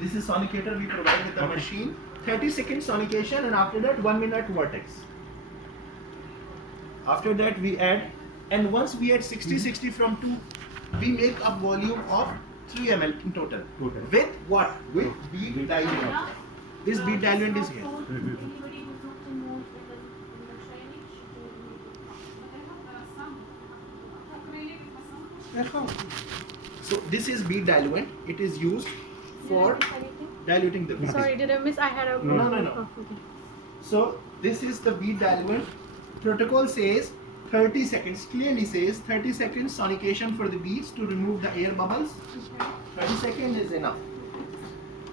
this is sonicator we provide with the machine. 30 second sonication, and after that 1 minute vortex. After that we add, and once we add 60 from 2, we make a volume of 3 ml in total. With what? With bead diluent. This bead diluent is here. So this is bead diluent. It is used for diluting the beads. Sorry, did I miss? I had a... No. Oh, okay. So this is the bead diluent. Protocol says 30 seconds, clearly says 30 seconds sonication for the beads to remove the air bubbles. Okay. 30 seconds is enough.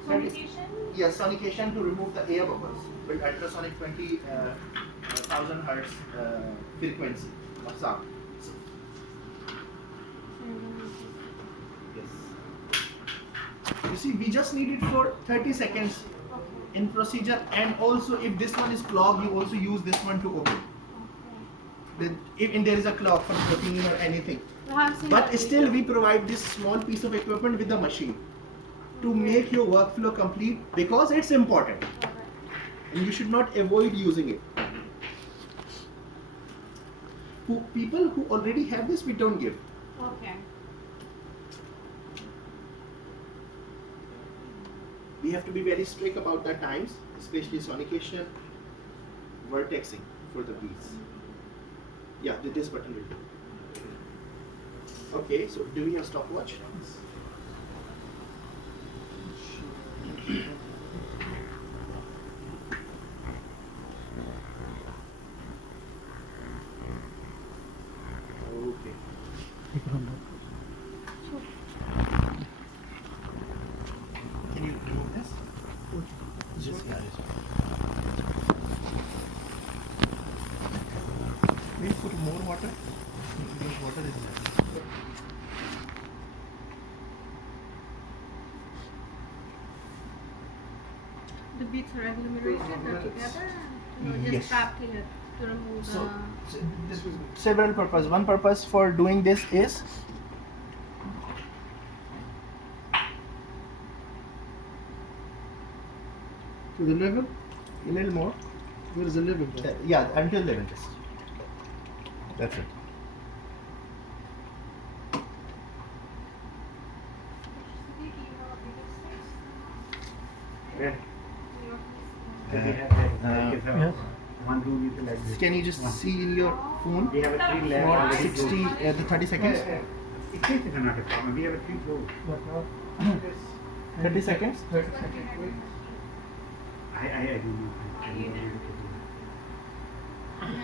Sonication? Yes, sonication to remove the air bubbles with ultrasonic 20,000 hertz frequency of sound. So, yes. You see, we just need it for 30 seconds in procedure, and also if this one is clogged, you also use this one to open. Then if there is a clog for protein or anything. But still we provide this small piece of equipment with the machine to make your workflow complete, because it's important and you should not avoid using it. People who already have this, we don't give. Okay. We have to be very strict about the times, especially sonication, vertexing for the beads. Yeah, this button will do. Okay, so do we have stopwatch? Okay. Can you remove this? Just we'll put more water. Because water is less. The beads are agglomerated, they're together, Yes. just trapped here to remove So, the... this was several purposes. One purpose for doing this is To the level? a little more. Where is the level? Yeah, until 11 just. That's it. Where? Uh, We have that, yes. one room is like this. Can you just see in your phone We have a 3 layer for already 60, closed. the 30 seconds? It is not a problem. We have a 3 floors. 30 seconds? I do know. I know how to do it.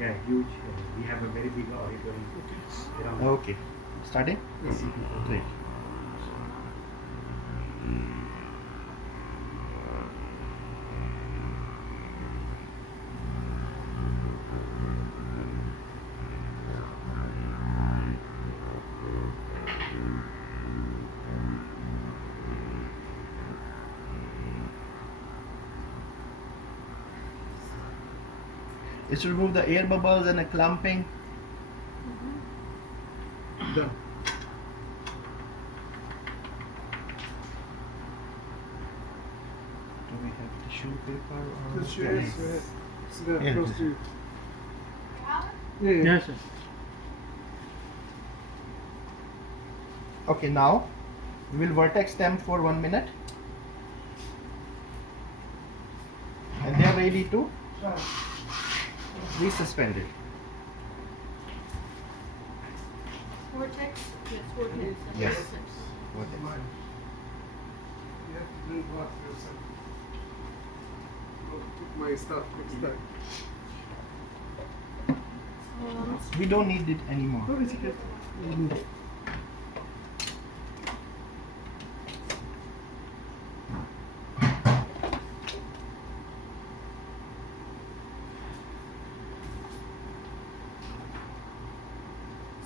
Yeah, huge. We have a very big auditorium. Around. Okay. Starting? Yes. Great. It's to remove the air bubbles and the clumping. Done. Do we have tissue paper or? This chair is Yes. it's there, Yeah. close to you. Yeah. Yes, sir. Okay, now we will vertex them for 1 minute. And they are ready to be suspended. Vortex? Yes, vortex. Yes. Vortex. Vertex. You have to drink water yourself. I'll put my stuff next time. We don't need it anymore. No, it's okay.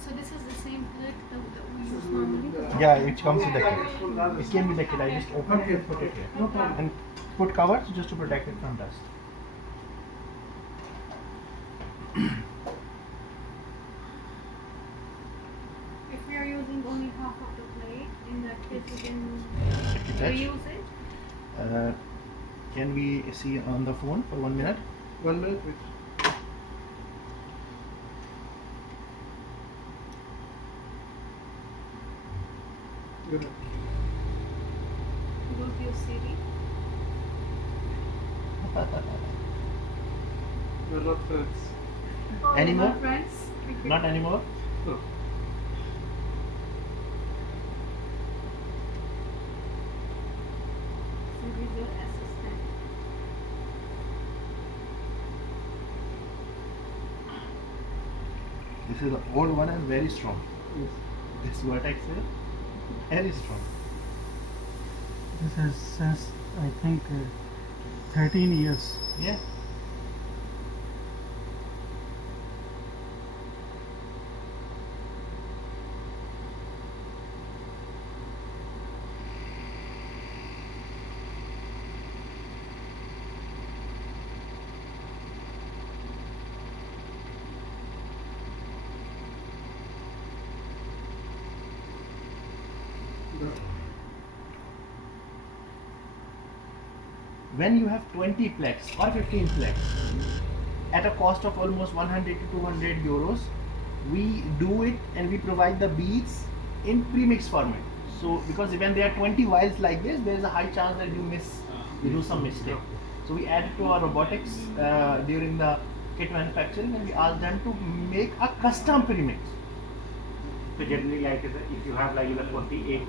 So this is the same plate that we use normally? Yeah, it comes with the kit. It came with the kit. I just opened it and put it here. No problem. And put covers just to protect it from dust. If we are using only half of the plate in the that you can If you touch. reuse it. Can we see on the phone for 1 minute? 1 minute, wait. Good. Go to your Siri. We're not friends. Oh, you're Anymore? not friends? Okay. Not anymore. No. Siri is your assistant. This is the old one and very strong. Yes. This vertex is very strong. This is since I think 13 years. Yeah. No. When you have 20 plex or 15 plex at a cost of almost 100 to 200 euros, we do it and we provide the beads in premix format. So because when there are 20 vials like this, there is a high chance that you do some mistake. So we add it to our robotics during the kit manufacturing, and we ask them to make a custom premix. So generally, like if you have like the 48,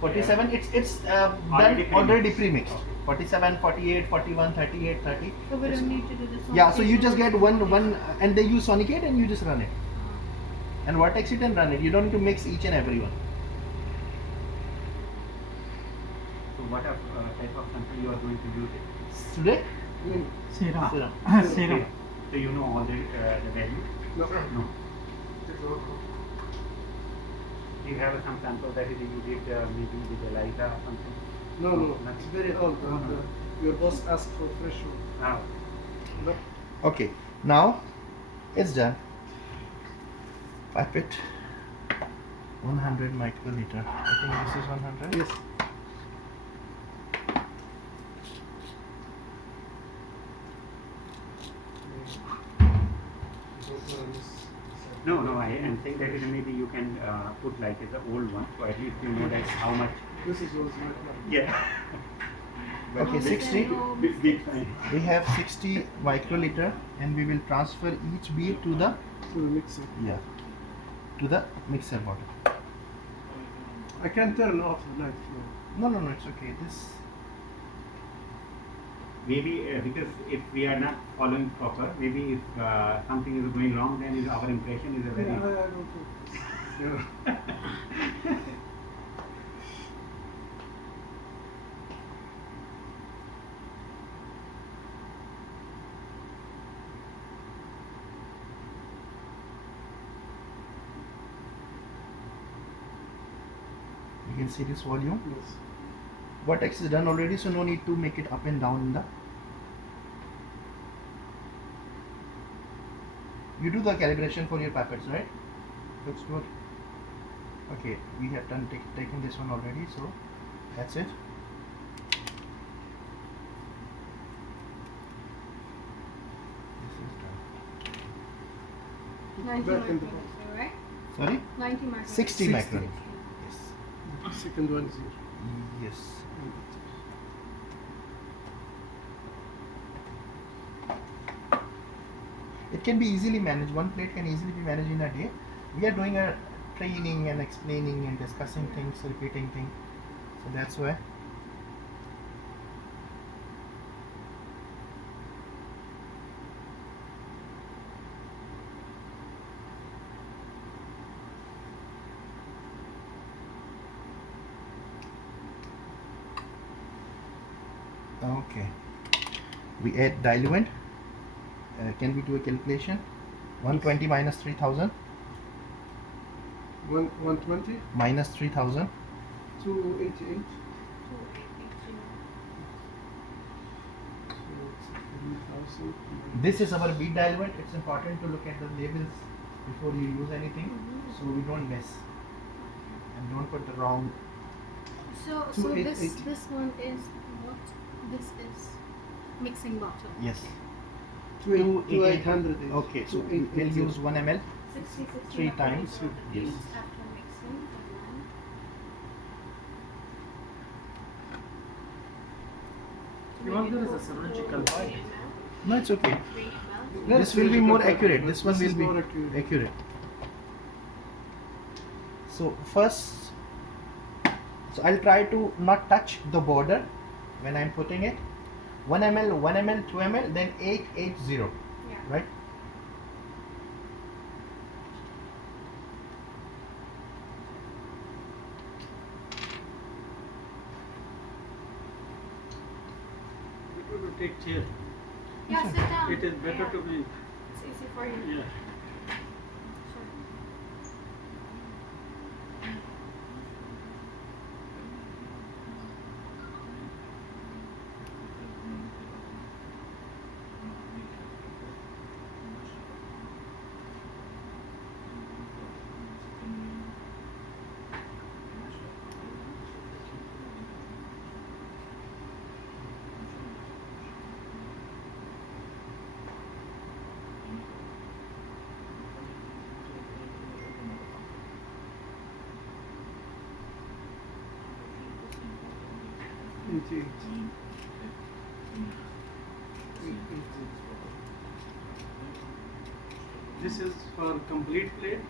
47, it's Already done already premixed. premixed. Okay. 47, 48, 41, 38, 30. So we It's- don't need to do this. Yeah, so you just get one and they use Sonicate and you just run it. And vertex it and run it. You don't need to mix each and every one. So what type of sample you are going to use it? Today? Mm. Serum. Serum. Serum. So you know all the value? No. No. Take the one. Do you have some sample that you did maybe with Elisa or something? No, no. It's Nothing? very old. And, your boss asked for fresh one. Ah, No. Okay, now it's done. Pipette 100 microliter. I think this is 100. Yes. no, I am saying that maybe you can put like the old one, so at least you know that how much. This is yours right now. Yeah. Okay, 60. Big fine. We have 60 microliter and we will transfer each bead to the To the mixer. mixer bottle. I can turn off the light. No. No, it's okay. This Maybe because if we are not following proper, maybe if something is going wrong, then our impression is a very. Yeah, I don't think. Yeah. you can see this volume. Yes. Vertex is done already, so no need to make it up and down in the. You do the calibration for your pipettes, right? Looks good. Okay, we have done taken this one already, so that's it. This is done. 90 Back in the microliter, right? Sorry? 90 microliter. 60 microliter. Yes. Second one is here. Yes. It can be easily managed. One plate can easily be managed in a day. We are doing a training and explaining and discussing things, repeating things. So that's why. Okay. We add diluent. Can we do a calculation? 120 minus 3000 120 minus 3000 288. 283. So it's 3,000. This is our bead diluent. It's important to look at the labels before you use anything, so we don't miss and don't put the wrong So Two eight this eighty. this one is what? This is mixing bottle. Yes. Two 800 is. Okay, so Two eight we'll eight zero. use 1 ml. 60, 60 Three after times. mixing. Yes. After mixing, and then You want there is a symmetrical bite. No, it's okay. 3 ml. Less This will be more surgical accurate. pattern, This one this will is be more accurate. accurate. So first, so I'll try to not touch the border when I'm putting it. 1 ml, 1 ml, 2 ml, then 880, Yeah. right? It will take chair. Yeah, sit down. It is better Yeah. to be. It's easy for you. Yeah. Sure. This is for complete plate.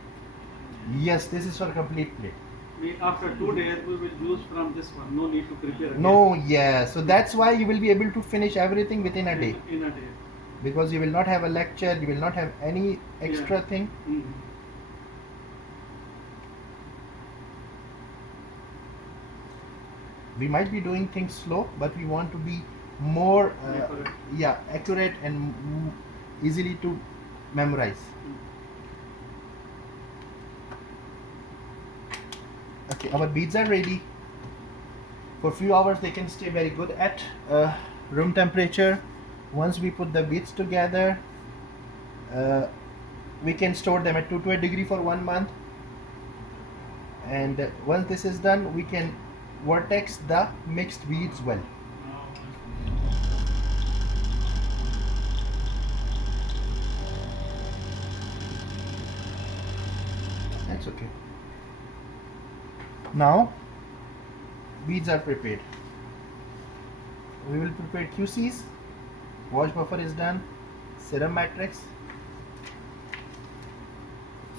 Yes, this is for complete plate. After 2 days we will use from this one. No need to prepare again. No, yeah. So that's why you will be able to finish everything within a day. In a day. Because you will not have a lecture, you will not have any extra thing. Mhm. We might be doing things slow, but we want to be more Accurate. accurate and easily to memorize. Okay, our beads are ready. For few hours they can stay very good at room temperature. Once we put the beads together, we can store them at 228 degree for 1 month. And once this is done, we can vortex the mixed beads well. That's okay. Now beads are prepared. We will prepare QCs. Wash buffer is done. Serum matrix.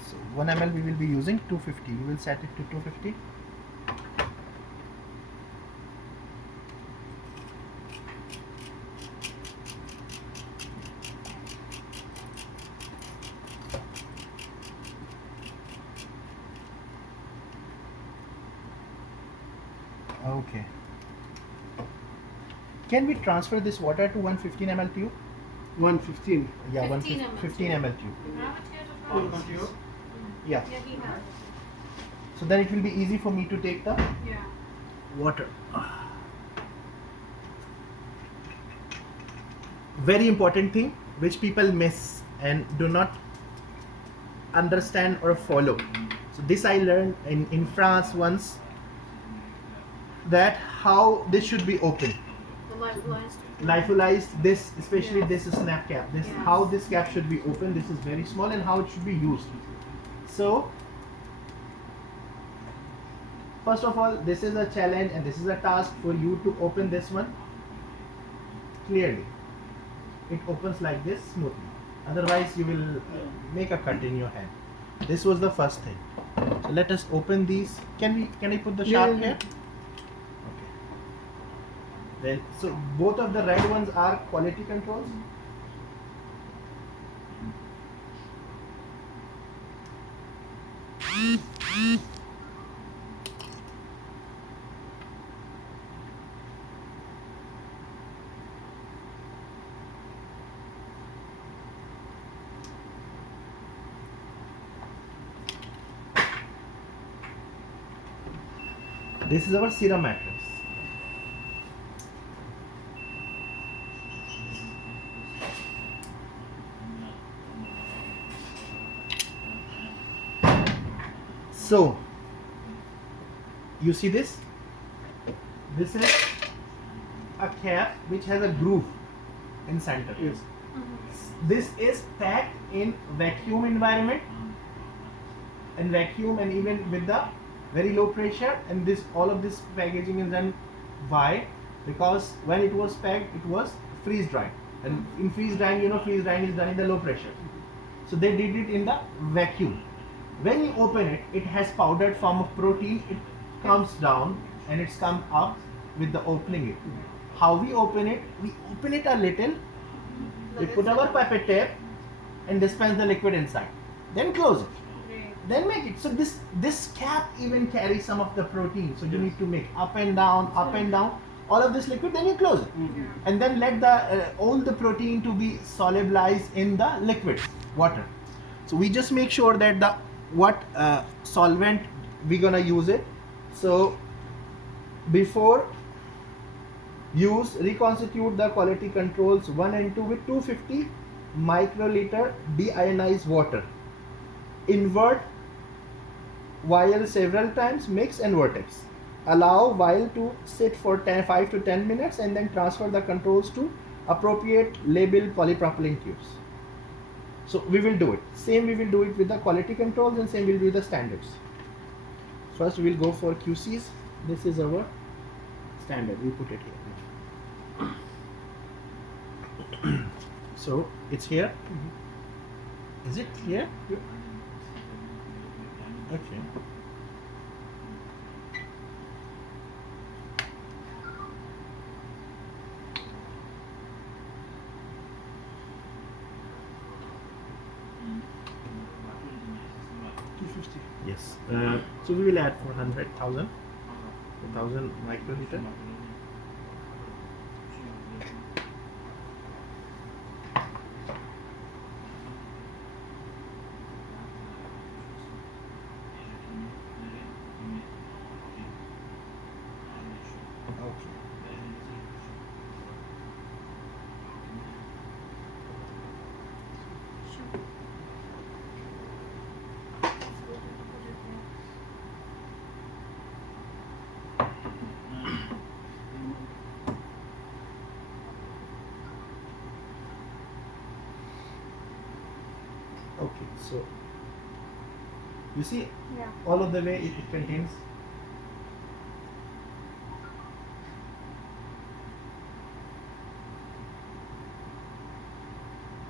So 1 ml we will be using 250. We will set it to 250. Okay. Can we transfer this water to 115 ml tube? 115. Yeah, 15 ml 15 ml tube. You have it here to try? Yeah. Yeah, he has. So then it will be easy for me to take the Yeah. water. Very important thing which people miss and do not understand or follow. So this I learned in France once, that how this should be open. The lyophilized. Lyophilized, this especially Yes. this is snap cap. This Yes. how this cap should be open. This is very small and how it should be used. So first of all, this is a challenge and this is a task for you to open this one clearly. It opens like this smoothly. Otherwise, you will make a cut in your hand. This was the first thing. So let us open these. Can I put the sharp Yeah. here? Okay. Then so both of the red ones are quality controls. This is our serum matrix. So, you see this? This is a cap which has a groove in center. Yes. This is packed in vacuum environment, and vacuum, and even with the very low pressure, and this all of this packaging is done. Why? Because when it was packed, it was freeze dried, and in freeze drying, you know, freeze drying is done in the low pressure. So they did it in the vacuum. When you open it, it has powdered form of protein. It comes down and it's come up with the opening it. How we open it? We open it a little. We put our pipette tape and dispense the liquid inside. Then close it. Then make it. So this cap even carries some of the protein. So you need to make up and down, all of this liquid. Then you close it, and then let the all the protein to be solubilized in the liquid water. So we just make sure that the what solvent we gonna use it. So before use, reconstitute the quality controls 1 and 2 with 250 microliter deionized water. Invert vial several times, mix and vortex. Allow vial to sit for 5 to 10 minutes and then transfer the controls to appropriate label polypropylene tubes. So we will do it. Same we will do it with the quality controls, and same we will do with the standards. First we will go for QCs. This is our standard. We put it here. So it's here. Is it here? Yep. Okay. Yes. So we will add 400,000, 1,000 microliter. Okay. Okay, so you see Yeah. all of the way it contains.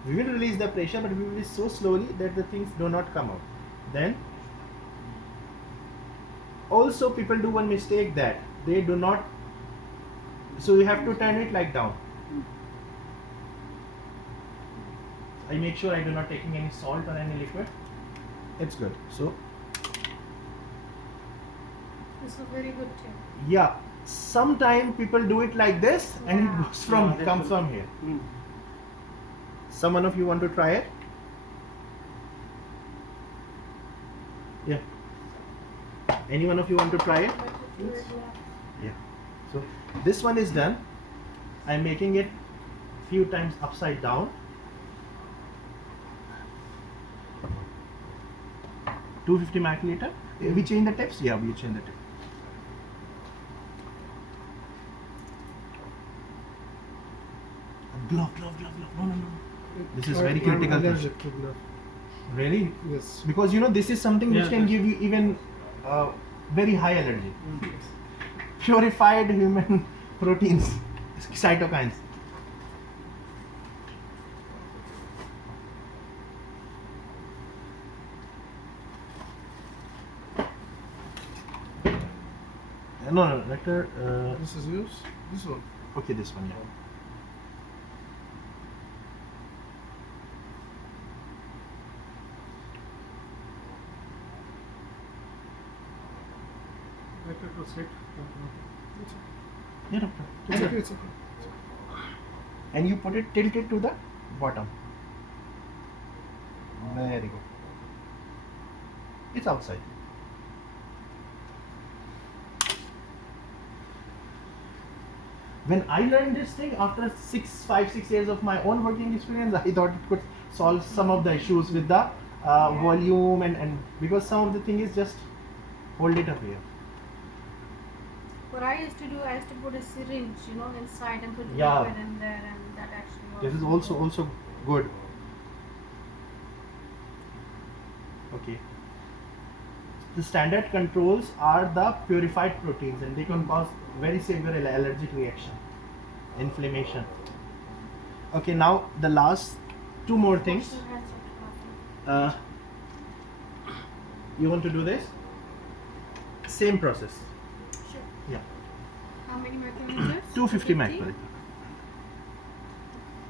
We will release the pressure, but we will release so slowly that the things do not come out. Then also people do one mistake, that they do not, so you have to turn it like down. I make sure I do not taking any salt or any liquid. It's good. So This is very good tip. yeah, sometime people do it like this, and it goes from Yeah, comes that's from here. Someone of you want to try it? Yeah. Any one of you want to try it? But if you would like- Yeah. So this one is done. I'm making it few times upside down. 250 microliter. We change the tips? Yeah, we change the tip. Glove. No. This is very critical. Allergic to glove. Really? Yes. Because you know this is something which Yeah, can give you even very high allergy. Purified human proteins, cytokines. No, doctor. This is yours. This one. Okay, this one. Yeah. Better to sit. Yeah, doctor. It's okay. It's okay. And you put it tilted to the bottom. Very good. It's outside. When I learned this thing after 5-6 years of my own working experience, I thought it could solve some of the issues with the volume and because some of the thing is just hold it up here. What I used to do, I used to put a syringe, you know, inside and put Yeah. liquid in there, and that actually works. This is also good. Okay. The standard controls are the purified proteins, and they can cause very severe allergic reaction, inflammation. Okay, now the last two more things. Wash your hands after coffee. You want to do this? Same process. Sure. Yeah. How many microliters? 250 microliter.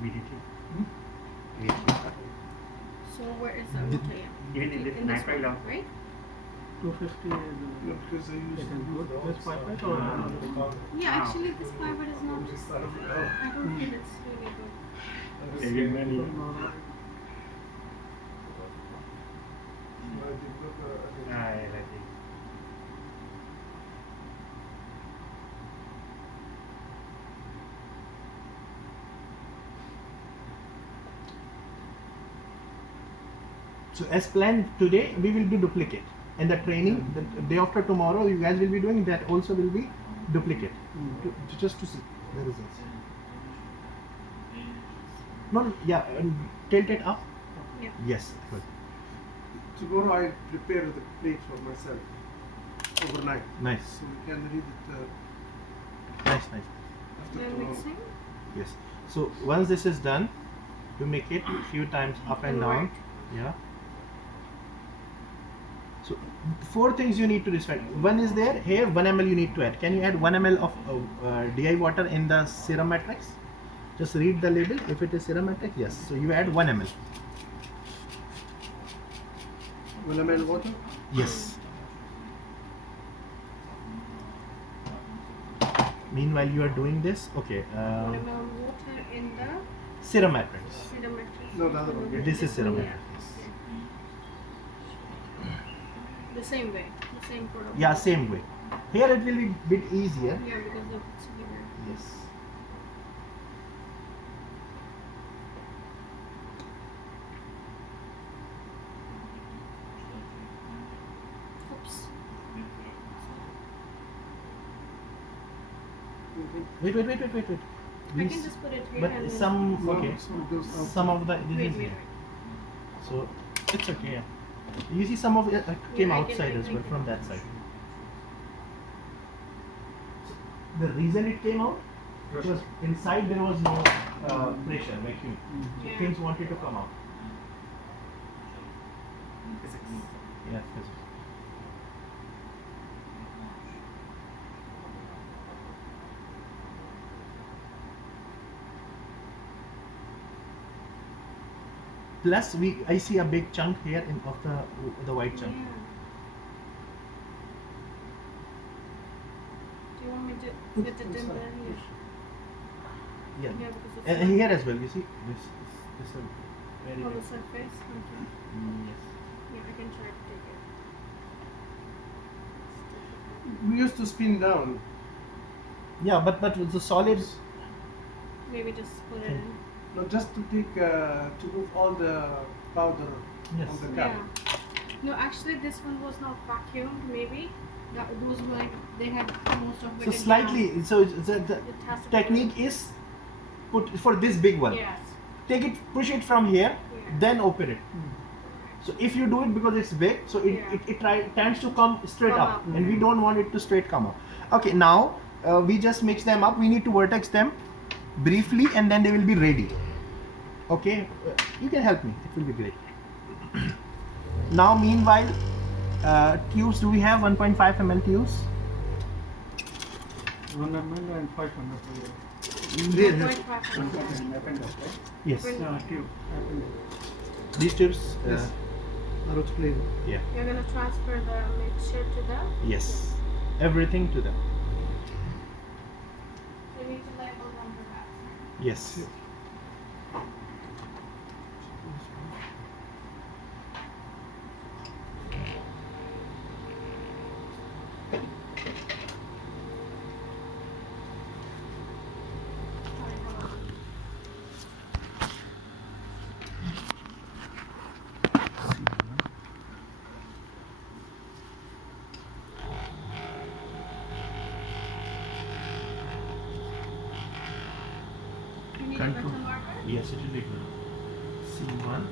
Immediately. So where is the Did- okay, yeah. Even in this this nitrile one, lamp. right? 250 No, is because I use they can put this pipette or Yeah, actually this pipette is not. just out of it out. I don't feel it's really good. Saving money. I did not, I like it. So as planned today, we will do duplicate. And the training, the day after tomorrow, you guys will be doing that also will be duplicate. Just to see the results. No, yeah, tilt it up. Yeah. Yes, good. Tomorrow I prepare the plate for myself overnight, Nice, so we can read it nice. after You're tomorrow. mixing? Yes. So once this is done, you make it few times up and down. Right. Yeah. So four things you need to respect. One is there here 1 ml you need to add. Can you add 1 ml of DI water in the serum matrix? Just read the label. If it is serum matrix, yes. So you add 1 ml. Will I melt water? Yes. Meanwhile you are doing this. Okay. Watermelon water in the Serum matrix. serum matrix. No, the other one. This is serum Yeah. matrix. The same way, the same protocol. Yeah, same way. Here it will be bit easier. Yeah, because of it's bigger. Yes. Oops. Wait. I can These- just put it here But and then some okay. Some goes out. Some of the this wait, is wait, here. wait. So it's okay. Yeah. You see, some of it came Yeah, I outside can- as I well can- from that side. The reason it came out was inside there was no pressure vacuum. So Yeah. things wanted to come out. Physics. Yeah. Physics. Plus, I see a big chunk here of the white chunk. Yeah. Do you want me to fit it in there? Here? Yeah. Yeah, because it's And here as well. You see, this is very on the big. surface. Okay. Yes. Yeah, I can try to take it. We used to spin down. Yeah, but with the solid. Maybe just put it in. No, just to take to move all the powder Yes. on the cap. Yeah. No, actually, this one was not vacuumed. Maybe that those were like they had most of it. So down. slightly. So the It has to technique is put for this big one. Yes. Take it, push it from here, Yeah. then open it. So if you do it because it's big, so Yeah. it tends to come straight Come up, up. and we don't want it to straight come up. Okay, now we just mix them up. We need to vertex them briefly, and then they will be ready. Okay, you can help me. It will be great. Now, meanwhile, tubes. Do we have 1.5 ml tubes? 1 ml and 500 ml. Here. 1.5. Yes. Yeah, tube. Appendix. These tubes. Yes. I'll explain. Yeah. You're gonna transfer the mixture to the. Yes. Everything to them. You need to label them perhaps. Yes. Yes, it will be good. C1.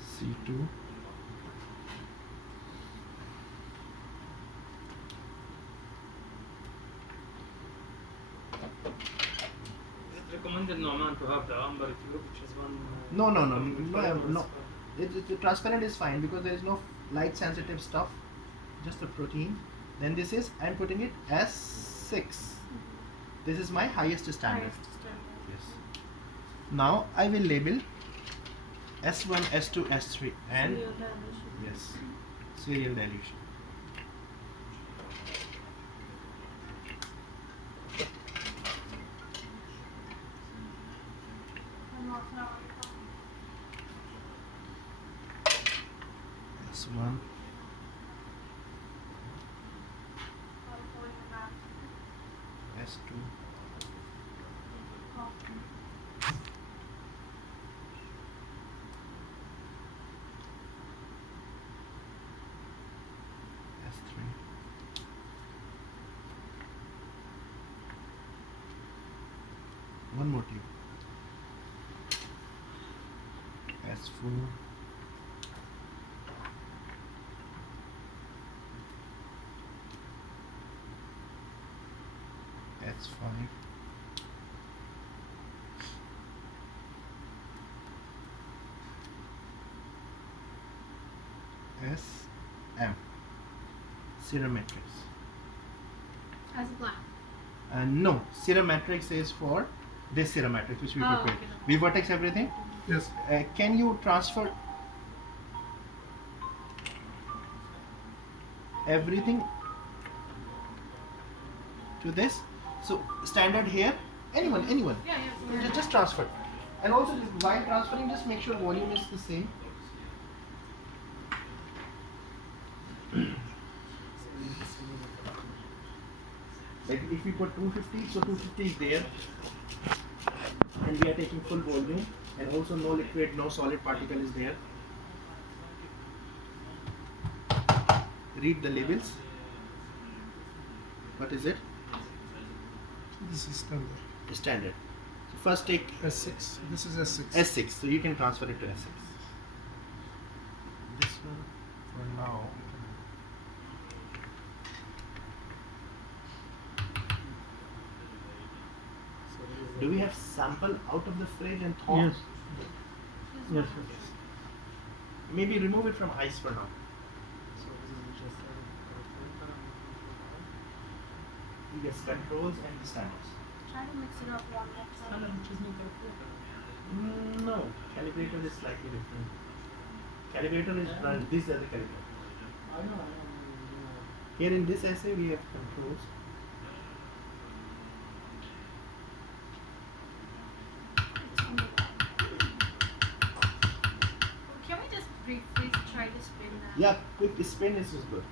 C2. Is it recommended Norman to have the amber tube, which is one? No. The transparent is fine because there is no light sensitive stuff, just the protein. Then this is, I'm putting it S6. This is my highest standard. Highest standard. Yes. Now I will label S1, S2, S3 and Serial dilution. yes, serial dilution. And what's now? S1, S2, S3. One more tube. S4. S5. SM. Serum matrix. As a black. No, serum matrix is for this serum matrix which we Oh, prepared. okay. We vertex everything. Yes. Can you transfer everything to this? So standard here, anyone. Yeah. Just transfer. And also while transferring, just make sure volume is the same. Like if we put 250, so 250 is there, and we are taking full volume, and also no liquid, no solid particle is there. Read the labels. What is it? This is standard. Standard. So first take S6. This is S6. S6, so you can transfer it to S6. This one for now. Do we have sample out of the fridge and thaw? Yes. Yes, yes. Maybe remove it from ice for now. Yes, controls and the standards. Try to mix it up one more time. No, calibrator is slightly different. Calibrator is run. This is the calibrator. Here in this essay we have controls. Can we just briefly try to spin that? Yeah, quick spin is good.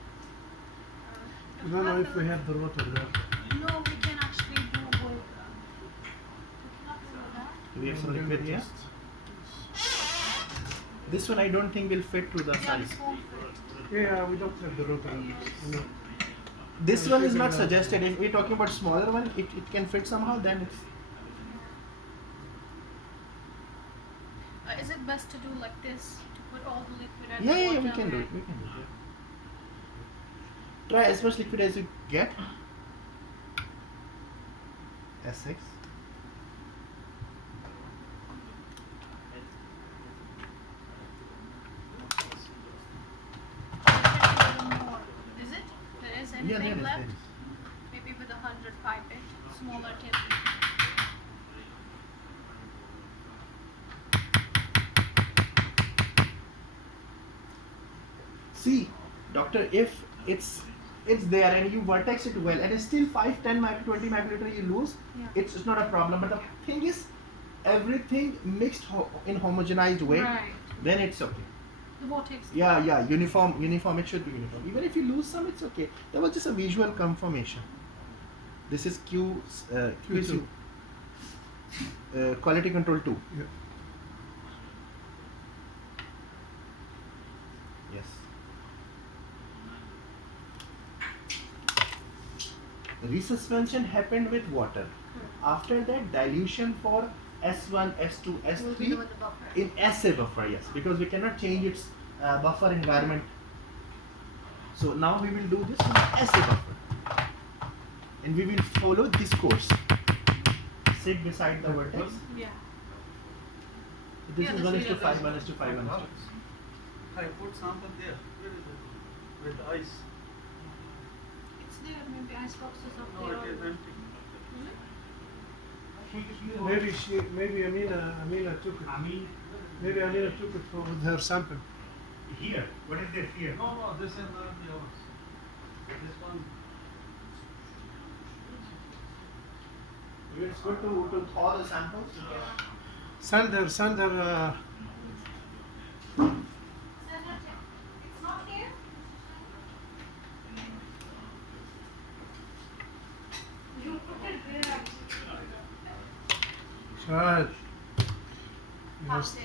I don't know if we have the rotor there. No, we can actually do with. We cannot do with that. Do we have some We can liquid here? adjust. This one I don't think will fit to the Yeah, size. this won't fit. Yeah, we don't have the rotor on this. You know. This one is not Yeah. suggested. If we're talking about smaller one, it can fit somehow, then it's Is it best to do like this to put all the liquid and yeah, the we water can do in? it. We can do it. Try as much liquid as you get. S6. More. Is it? There is anything Yeah, there is, left? there is. Maybe with 100 pipette, smaller tip. See, doctor, if it's there and you vertex it well and it's still 5, 10, 20 microliter you lose, Yeah. it's not a problem. But the thing is, everything mixed in homogenized way, Right. then it's okay. The vortex. Yeah, uniform, it should be uniform. Even if you lose some, it's okay. That was just a visual confirmation. This is Q2. Quality control 2. Yeah. Yes. Resuspension happened with water. After that, dilution for S1, S2, Will be S3 with the buffer. in assay buffer, yes, because we cannot change its buffer environment. So now we will do this in assay buffer, and we will follow this course. Sit beside the vertex. Yeah. This Yeah, is this 1 is is to your 5, best. 1 is to 5, 1 is to. I put sample there. Where is it? With ice. It's there. Maybe ice boxes up No, there. it is or- empty. Maybe Amina took it. Maybe Amina took it with her sample. Here. What is this here? No, this is not the ours. This one. It's good to thaw the samples. Send her. It's not here. You put it there. Shahad. You are Past it.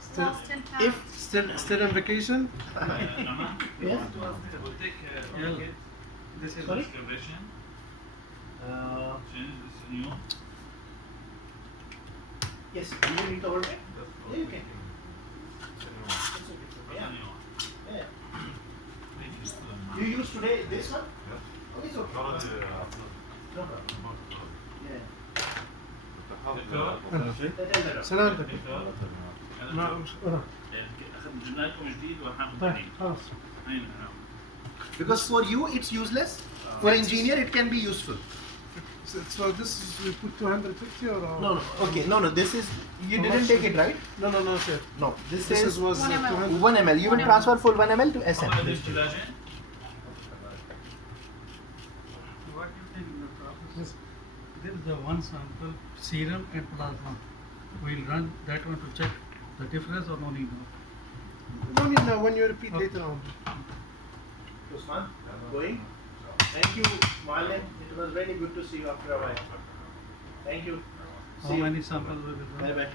still, Lost in town. still on vacation? Yes. We'll take Yeah. This is Sorry? excavation. Uh, Change this new. yes. Do you need the overlay? Yeah, you can. Yeah. Yeah. You use today this one? Okay, so. No problem. Yeah. دكتور سلامتك. دكتور ما جبنا لكم جديد وحناخذ طيب ثاني. خلاص. Because for you it's useless. For engineer it can be useful. So this is we put 250 or? No, no. Okay, no. This is you How didn't much? take it right? No, sir. No. This This is is was 1 ml. 200. 1 ml. You will 1 ml. transfer full 1 ml to SM. أول هذه الثلاجة. What do you think, Dr. Office? Yes. There is a one sample, serum and plasma. We'll run that one to check the difference or no need now. No need now when you repeat later on. Usman, going. Thank you, Marlon. It was very good to see you after a while. Thank you. How See you. many samples we will Bye run? bye.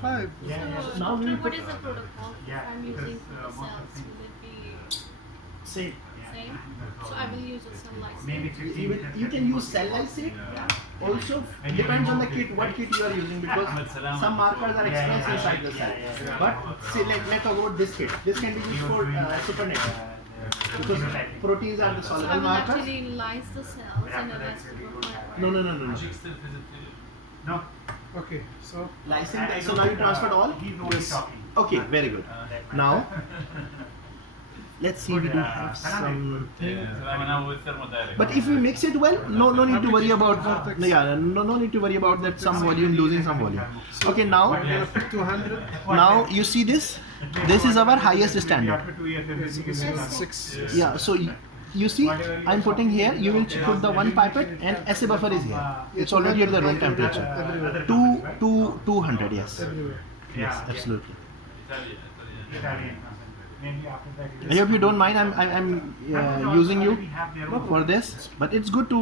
5. So, now we doctor, will what put- is the protocol if Yeah, I'm because, using for the most of cells? the Will it be Same. same? So I will use a cell lysate. Maybe 15 You can use cell lysate. Also depends on the kit, what kit you are using, because some markers are expressed inside the cell. But say let's talk about this kit. This can be used for supernatant. Because proteins are the So I soluble will markers. actually lyse the cells in a recipe of my No. No. Okay, so Lysine. So now you transferred all. He knows he's talking. Okay, very good. That's Now fine. let's see. We do have some. أنا with thermodynamic. But if we mix it well, no need to worry about. Yeah, no need to worry about that. Some volume losing some volume. Okay, now. we're gonna put 200. Now you see this. This is our highest standard. After 2 years, This is 6. Yeah. So you see, I'm putting here. You will put the one pipette, and assay buffer is here. It's already at the room temperature. 200. Yes. Everywhere. Yes, absolutely. Italian concentrate. Maybe after that. I hope you don't mind. I'm using you for this, but it's good to.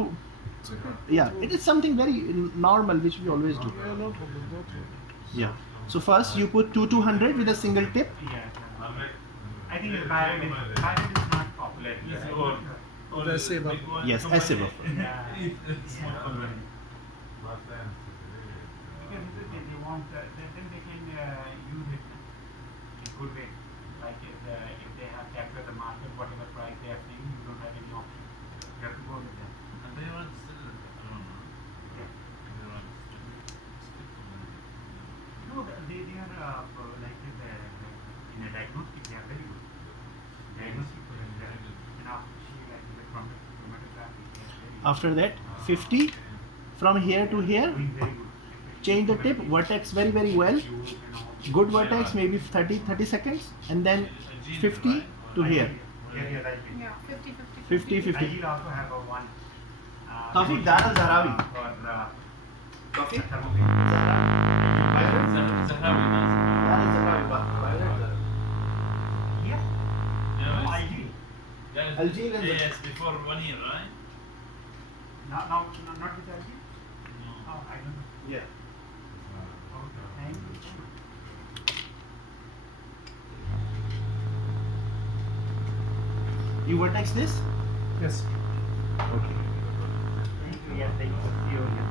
It's okay. Yeah, it is something very normal which we always do. Yeah, no problem. Don't worry. Yeah. So first you put 200 with a single tip. I think it's Biden is not popular. The assay buffer. Yes, assay buffer. Because they want, then they can use it in good way. Like if they have captured the market, whatever price they are seeing, you don't have any option. You have to go with them. And they want still, I don't know. Yeah. They want stick to them. No, they are like in a diagnostic, they are very good. Diagnostic, she like from the chromatography, they are very After that, 50 from here to here. doing very good. Change the tip, vertex very well. Good vertex, maybe 30 seconds, and then 50 to here. Yeah, right. Yeah, 50, 50. I will also have a one. Tawfiq, Dara Zahrawi. For Coffee? Zahawi, yeah. Yeah, No, it's- IG. yeah, Algae and- yes, before 1 year, right? No, not with IG. No. Oh, I don't know. Yeah. Thank you. You vertex this, Yes. Okay. We are taking the theory.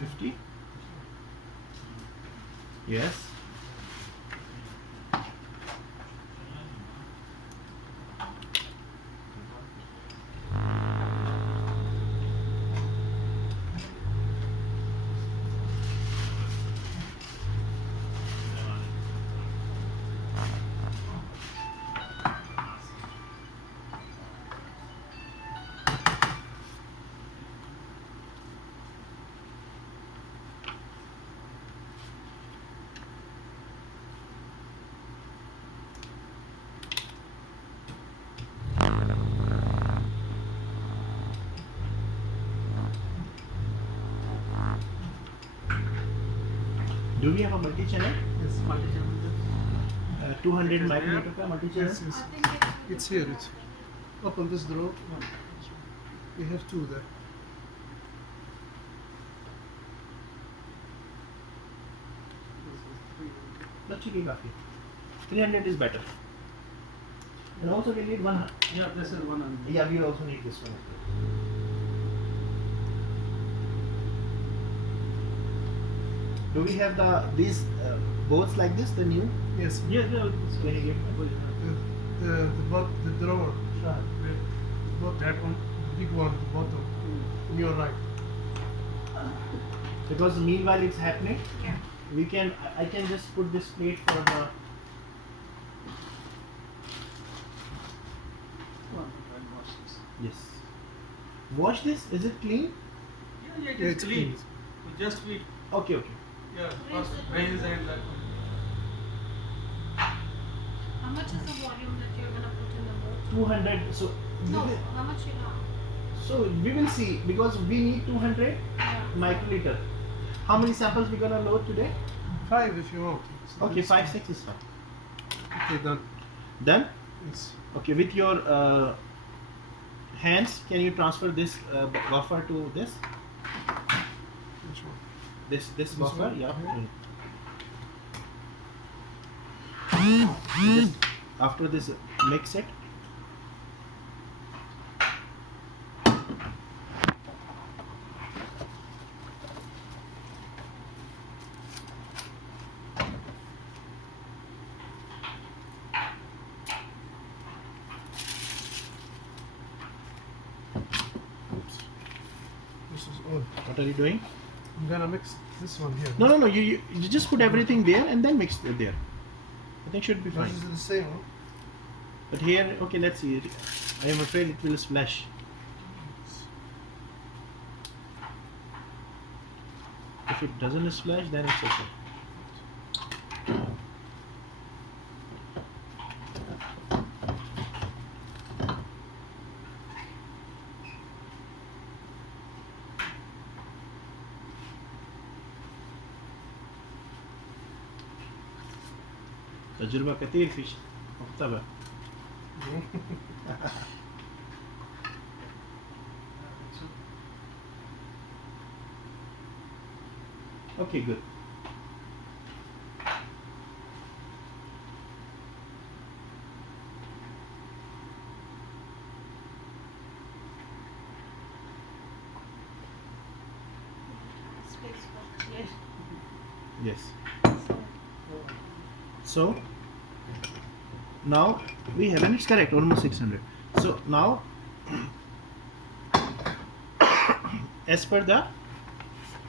50. Yes. Do we have a multi-channel? Yes. 200 micrometer का multi-channel? Yes, yes. I think It's here. It's open this drawer. We have two there. बच्चे की काफी 300 is better. And also we need one. Yeah, this is 100. Yeah, we also need this one. Do we have these boats like this, the new? Yes. Yes, yeah. Can you give me? The drawer. That one. Big one, the bottom. On your right. Because meanwhile it's happening, yeah. we can. I can just put this plate for the. Yes. Wash this. Is it clean? Yeah, Yeah, it's clean. We just we Okay, okay. first rinse and that one. How much is the volume that you're gonna put in the boat? 200. So. No, how much you have? So we will see because we need 200 Yeah. microliter. How many samples we gonna load today? 5 if you want. Okay, 5, 6 is fine. Okay, done. Done? Yes. Okay, with your hands, can you transfer this buffer to this? Which one? This buffer? one? Yeah. Mhm. Just after this, mix it. Oops. This is all. What are you doing? I'm gonna mix this one here. No, no, no. You just put everything there and then mix it there. I think should be This fine. is the same one. But here, okay, let's see. I am afraid it will splash. If it doesn't splash, then it's okay. تجربة كثير في مختبر. Okay, good. Space for clear. Yes. So now we have, and it's correct, almost 600. So now, as per the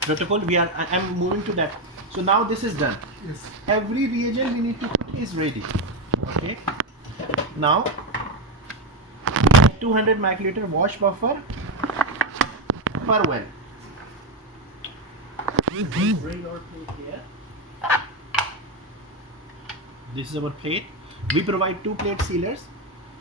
protocol, I am moving to that. So now this is done. Yes. Every reagent we need to put is ready. Okay. Now 200 microliter wash buffer per well. Bring our plate here. This is our plate. We provide 2 plate sealers.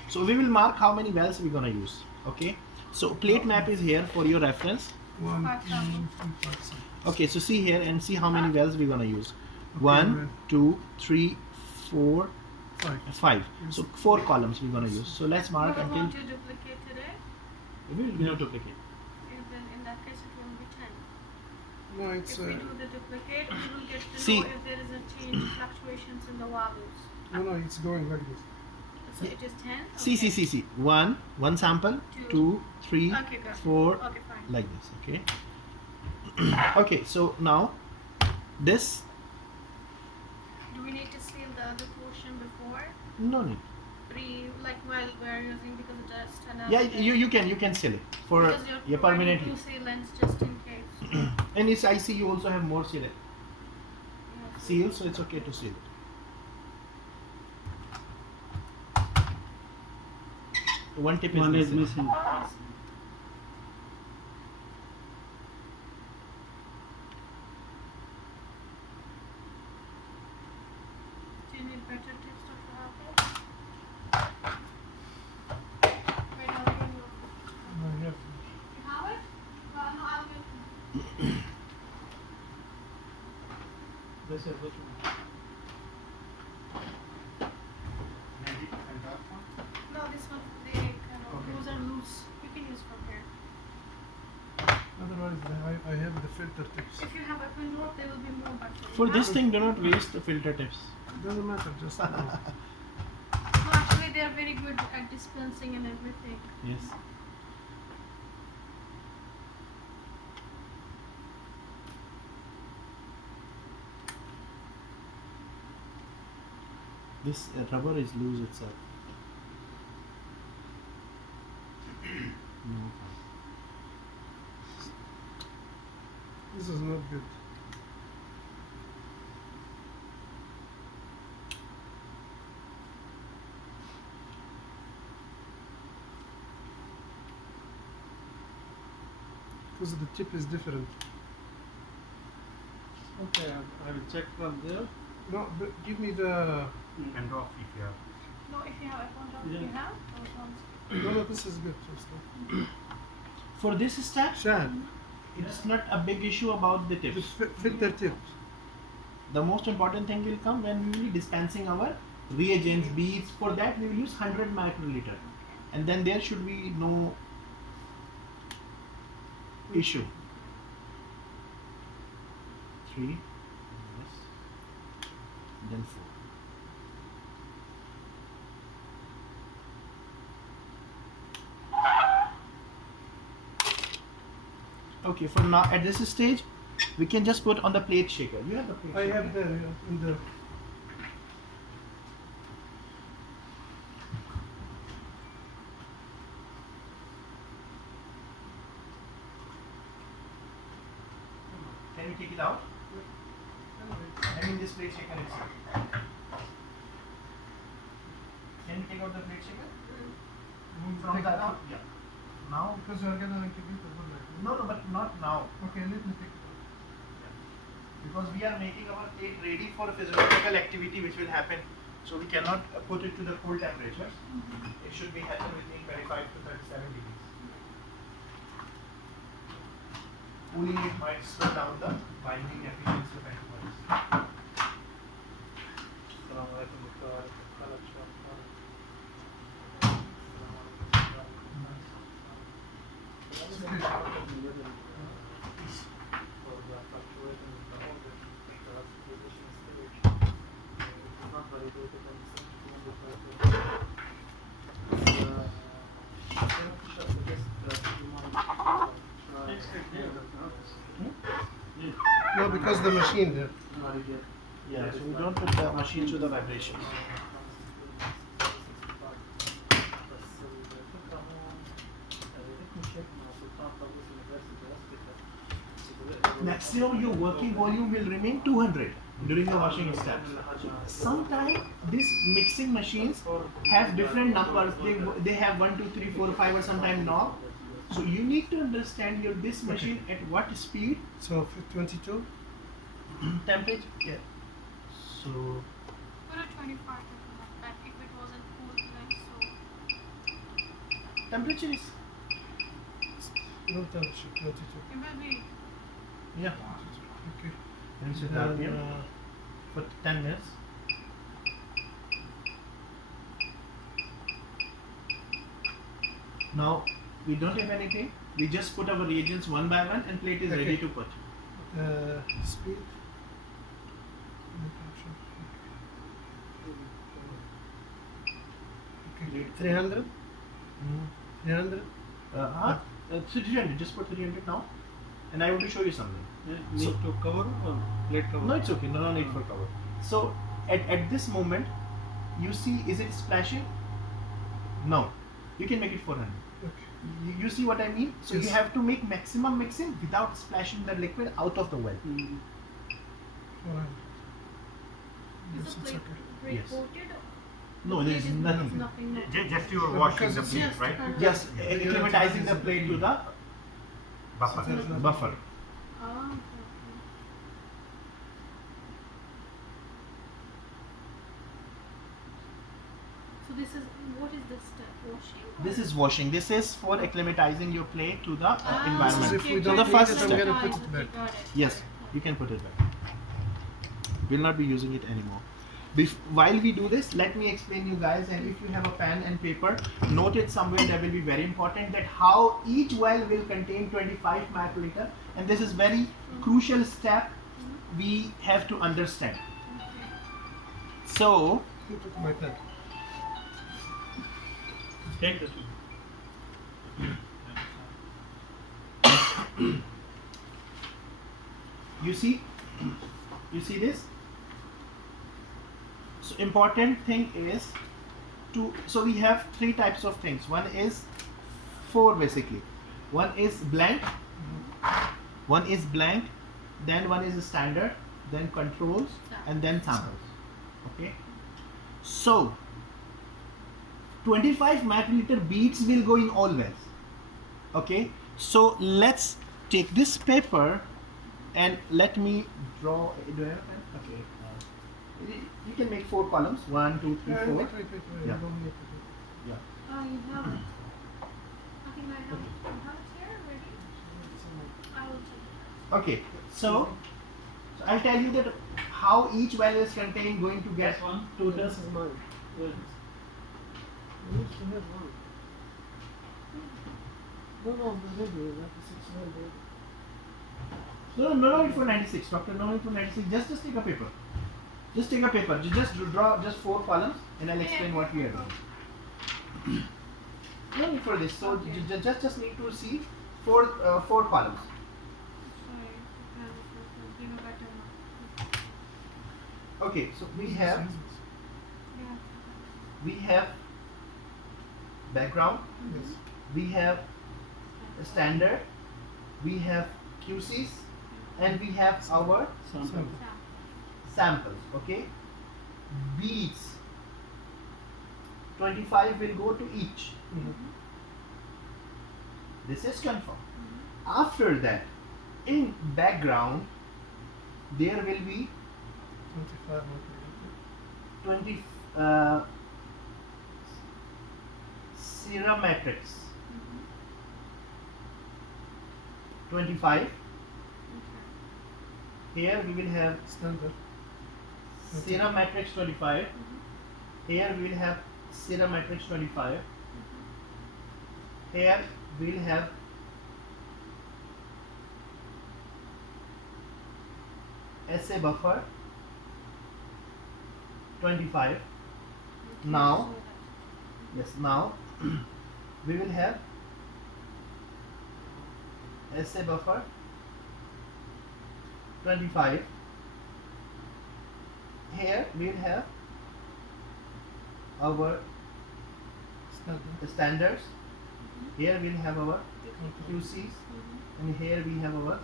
So we will mark how many wells we're gonna use. Okay. So plate map is here for your reference. 1, 5 2, samples. 3, 4, 5. Okay, so see here and see how many wells we're gonna use. Okay, 1, well. 2, 3, 4, 5. 5. So 4 columns we're gonna use. So let's mark What until about you duplicate today? we will duplicate. Then in that case it will be 10. No, it's If we do the duplicate, we will get to See- know if there is a change, fluctuations in the values. no, it's going like this. So it is 10? See. One sample, Two. 2, 3, Okay, good. 4, Okay, fine. like this, okay? Okay, so now this, Do we need to seal the other portion before? no need. Like while we're using because of dust and Yeah, everything? you can seal it for Because you're your providing permanently. two sealants just in case. And it's, I see you also have more seal Yes. seal, so it's okay to seal it. One tip One is is missing. missing. Do you need better tips to help it? Wait, I'll give you. No, I have. You have it? Well, no, I'll get. This is which one? No, this one, they kind of, those are loose. You can use from here. Otherwise, I have the filter tips. If you have a window, there will be more butter. For this thing, do not waste the filter tips. Doesn't matter, just No, actually, they are very good at dispensing and everything. Yes. This rubber is loose itself. No. this is not good. Because the tip is different. Okay, I will check from there. No, but give me the. And off if you have. No, if you have a contact, Yeah. you have those ones. No, this is good. Just For this step, Shan, it's not a big issue about the the tips. filter tip. The most important thing will come when we will be dispensing our reagents, beads. For that, we will use 100 microliter, and then there should be no issue. 3, yes, then 4. Okay, for now at this stage, we can just put on the plate shaker. You have the plate I shaker? have there in the. Can you take it out? I mean this plate shaker itself. Can you take out the plate shaker? From Take the it out? yeah. Now? Because you are gonna integrate the whole like. No, but not now. Okay, let me take it out. Because we are making our plate ready for physiological activity which will happen. So we cannot put it to the cold temperatures. It should be happen between 25 to 37 degrees. Cooling it might slow down the binding efficiency of antibodies. No, because the machine there. Yeah, so we don't put the machine to the vibrations. Maximum your working volume will remain 200 during the washing steps. Sometimes these mixing machines have different numbers. They have 1, 2, 3, 4, 5 or sometimes knob. So you need to understand your this machine at what speed, So 22. temperature. Yeah. So Put a 25 like if it wasn't cool like so. temperature is No touch. 22. It will be. yeah. Okay. And so Then, RPM for 10 minutes. Now we don't have anything. We just put our reagents one by one and plate is ready Okay. to put. Speed. 300. 300. 300. Just put 300 now, and I want to show you something. Need So- to cover or plate cover? No, it's okay. No need for cover. So at this moment, you see, is it splashing? No. You can make it 400. Okay. You see what I mean? So you Yes. have to make maximum mixing without splashing the liquid out of the well. Mm. 400. Is Yes, the it's plate okay. pre-coated? No, there is nothing. Nothing. No. Just you are No, washing because the it's plate, just right? kind of- Yes, acclimatizing the plate to the Buffer. There's nothing. buffer. Ah, okay. So this is what is this step? Washing? or- This is washing. This is for acclimatizing your plate to the Ah, environment. This is if we okay, don't So the got first it, step. I'm gonna got put it okay, back. got it, Yes, got it. you can put it back. We'll not be using it anymore. While we do this, let me explain you guys, and if you have a pen and paper, note it somewhere. That will be very important, that how each well will contain 25 microliter, and this is very crucial step we have to understand. So Who took my pen? Take this one. you see this. So important thing is so we have three types of things. One is four basically. One is blank, then one is standard, then controls, and then samples. Okay. So 25 microliter beads will go in all wells. Okay. So let's take this paper and let me draw. Do I have a pen? Okay. You can make 4 columns. 1, 2, 3, 4. Wait. Yeah. Don't make it. Yeah. Oh, you have it. I think I have it. You have it here ready? I will check. Okay. So I'll tell you that how each well is contained going to get total. This is mine. Yes. You used to have one. No, the radio, that is 600. No need for 96, doctor. No need for 96. Just take a paper. Just take a paper. Just draw just 4 columns, and I'll explain what we are doing. No need for this. So Okay. just need to see 4 columns. Sorry, give a better one. Okay. So we Yeah. have background. Yes. We have standard. We have QCs, and we have our Sample. samples. Okay. Beads. 25 will go to each. Mm-hmm. This is confirmed. After that, in background, there will be 25 microliter. 20 serum matrix. 25. Here we will have Standard. serum matrix 25. Here we will have serum matrix 25. Here we will have assay buffer 25. Now, yes, now we will have assay buffer 25. Here we will have our Standard. standards. Here we will have our QCs, and here we have our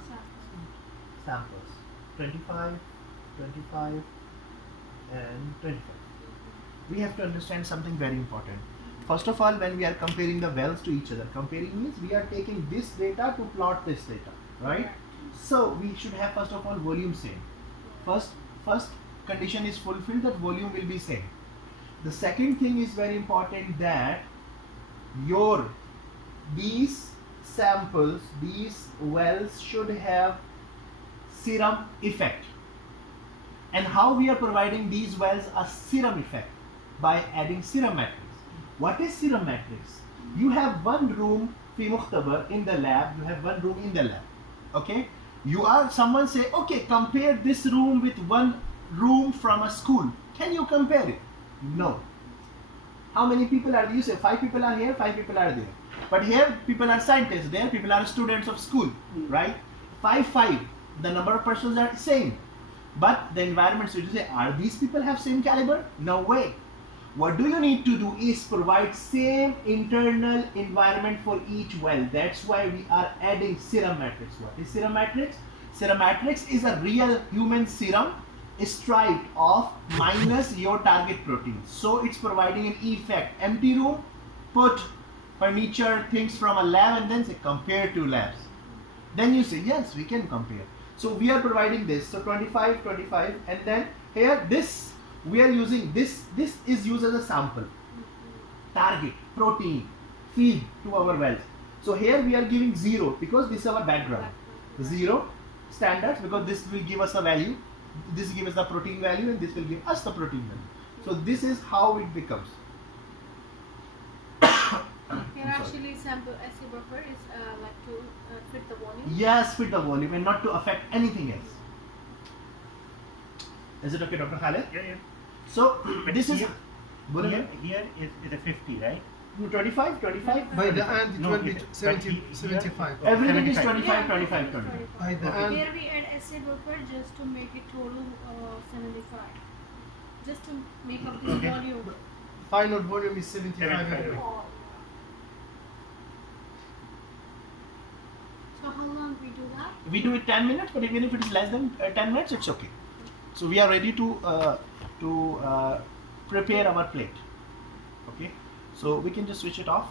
samples. 25, 25, and 25. We have to understand something very important. First of all, when we are comparing the wells to each other, comparing means we are taking this data to plot this data, right? So we should have first of all volume same. First condition is fulfilled, that volume will be same. The second thing is very important, that these samples, these wells should have serum effect. And how we are providing these wells a serum effect? By adding serum matrix. What is serum matrix? You have one room fi mukhtabar in the lab, you have one room in the lab. Okay? Someone say, okay, compare this room with one room from a school. Can you compare it? No. How many people are there? You say 5 people are here, 5 people are there. But here people are scientists, there people are students of school, right? 5. The number of persons are same. But the environment, so you say, are these people have same caliber? No way. What do you need to do is provide same internal environment for each well. That's why we are adding serum matrix. What is serum matrix? Serum matrix is a real human serum striped off minus your target protein. So it's providing an effect. Empty room, put furniture, things from a lab and then say compare to labs. Then you say, yes, we can compare. So we are providing this. So 25, 25 and then here this we are using this is used as a sample. Target, protein, feed to our wells. So here we are giving 0 because this is our background. 0 standards because this will give us a value. This gives us the protein value and this will give us the protein value. So this is how it becomes. Here actually sample assay buffer is like to fit the volume. Yes, fit the volume and not to affect anything else. Is it okay, Dr. Khaled? Yeah. So But this is here is a 50, right? 25. By the end, it No, will be it- 70, but 75. Everything is 75. 25. By the end, Here we add assay buffer just to make it total 75. Just to make up this Okay. volume. final volume is 75 75. anyway. So how long we do that? We do it 10 minutes, but even if it is less than 10 minutes, it's okay. So we are ready to prepare our plate. Okay, so we can just switch it off,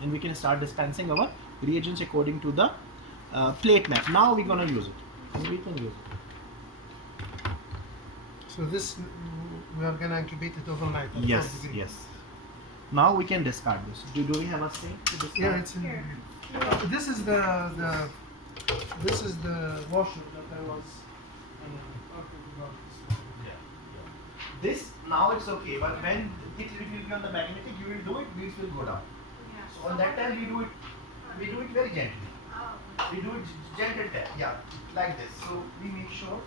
and we can start dispensing our reagents according to the plate map. Now we're gonna use it, and we can use it. So this, we are gonna incubate it overnight at 4 degrees. Yes. Now we can discard this. Do we have a say to discard? Yeah, it's in Here. This is the washer that I was talking about. This now it's okay, but when it will be on the magnetic, you will do it. Beads will go down. So on that time we do it very gently. We do it gentle tap, yeah, like this. So we make sure.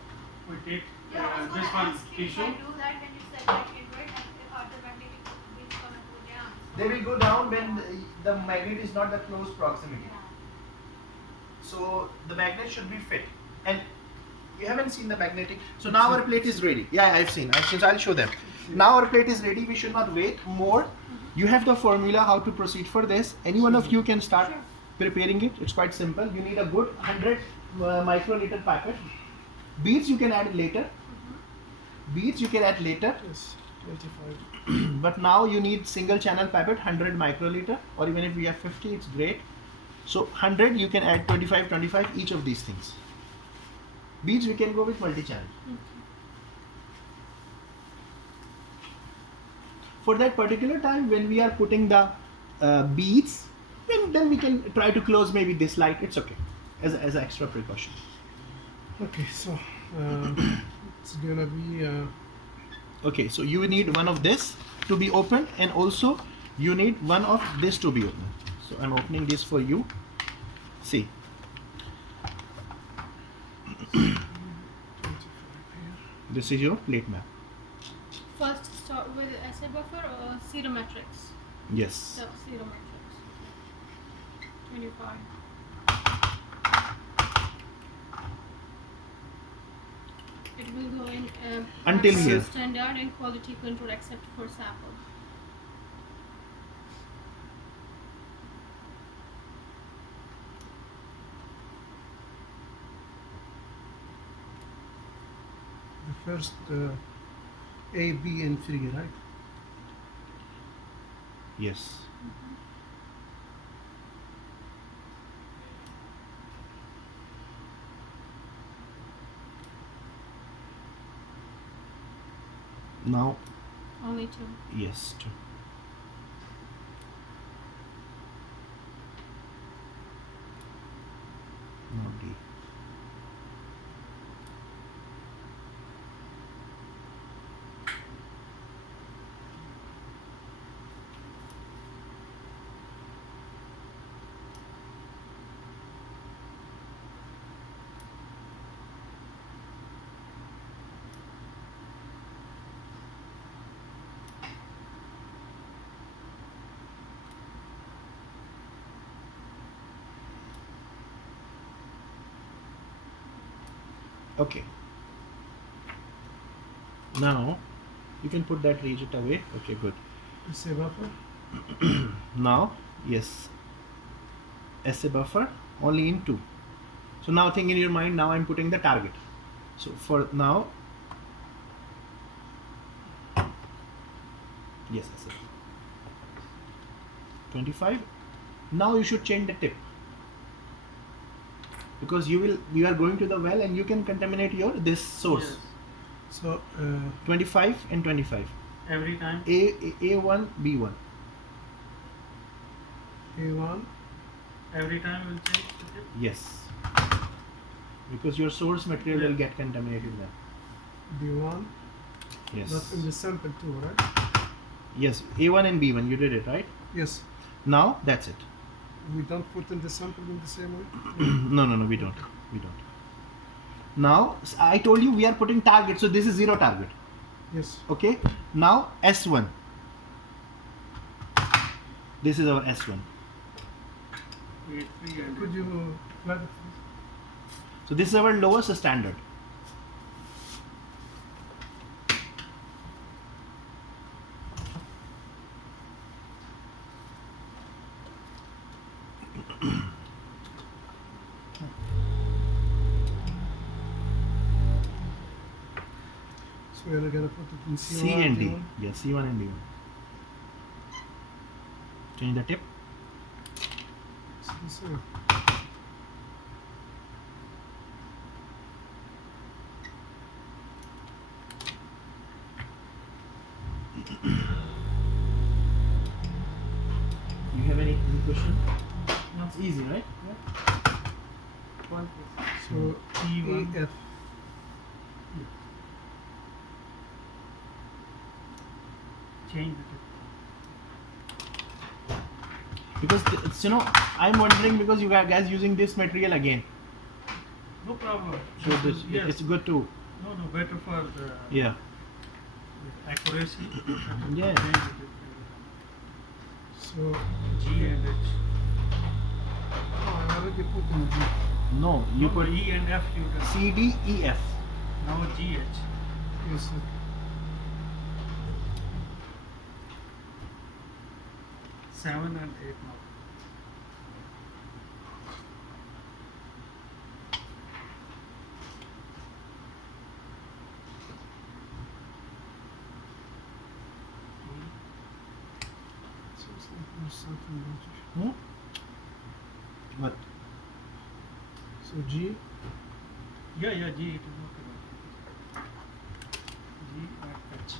We take Yeah, I was this gonna one ask you if tissue. I do that when you said that invert and if automatically it's gonna go down. They will go down when the magnet is not the close proximity. Yeah. So the magnet should be fit. And you haven't seen the magnetic. So now our plate is ready. Yeah, I've seen. So I'll show them. Now our plate is ready. We should not wait more. You have the formula how to proceed for this. Any one of you can start Sure. preparing it. It's quite simple. You need a good 100 microliter packet. Beads you can add later. Beads you can add later. Yes, 25. But now you need single channel pipette 100 microliter, or even if we have 50, it's great. So 100 you can add 25 each of these things. Beads we can go with multi-channel. For that particular time when we are putting the beads, then we can try to close maybe this light. It's okay as extra precaution. Okay, so it's gonna be Okay, so you need one of this to be open, and also you need one of this to be open. So I'm opening this for you. See. 25 here. This is your plate map. First start with assay buffer or serum matrix. Yes. So serum matrix. 25. It will go in Until as here. standard and quality control except for sample. The first A, B, and 3, right? Yes. Now, Only two. yes. Two. Now D. Okay. Now you can put that reset away. Okay, good. SA buffer. Now, yes, SA buffer only in 2. So now think in your mind, now I'm putting the target. So for now, yes, SA 25. Now you should change the tip, because you are going to the well and you can contaminate your this source. Yes. So 25 and 25. Every time. A1 B1. A1. Every time we'll change the tip. Yes, because your source material will Yes. get contaminated then. B1. Yes. That's in the sample too, right? Yes, A1 and B1, you did it, right? Yes. Now that's it. We don't put in the sample in the same way. No, we don't. We don't. Now, I told you we are putting target, so this is 0 target. Yes. Okay. Now S1. This is our S1. A3 and Could you clarify? So this is our lowest standard. So we're gonna put it in C1. C and D. D1. Yes, C1 and D1. Change the tip. C. You have any question? No, it's easy, right? one. So E1. EF. Change the tip. Because it's, I'm wondering, because you guys using this material again. No problem. So this Yes. it's good to No, better for the yeah. accuracy. Yeah. Change the tip. So G and H. I already put in G. No, you put E and F you done. C D E F. Now GH. Yes, sir. Seven and 8 now. So something logic. Hmm? What? So G. Yeah, G it is okay. G and H.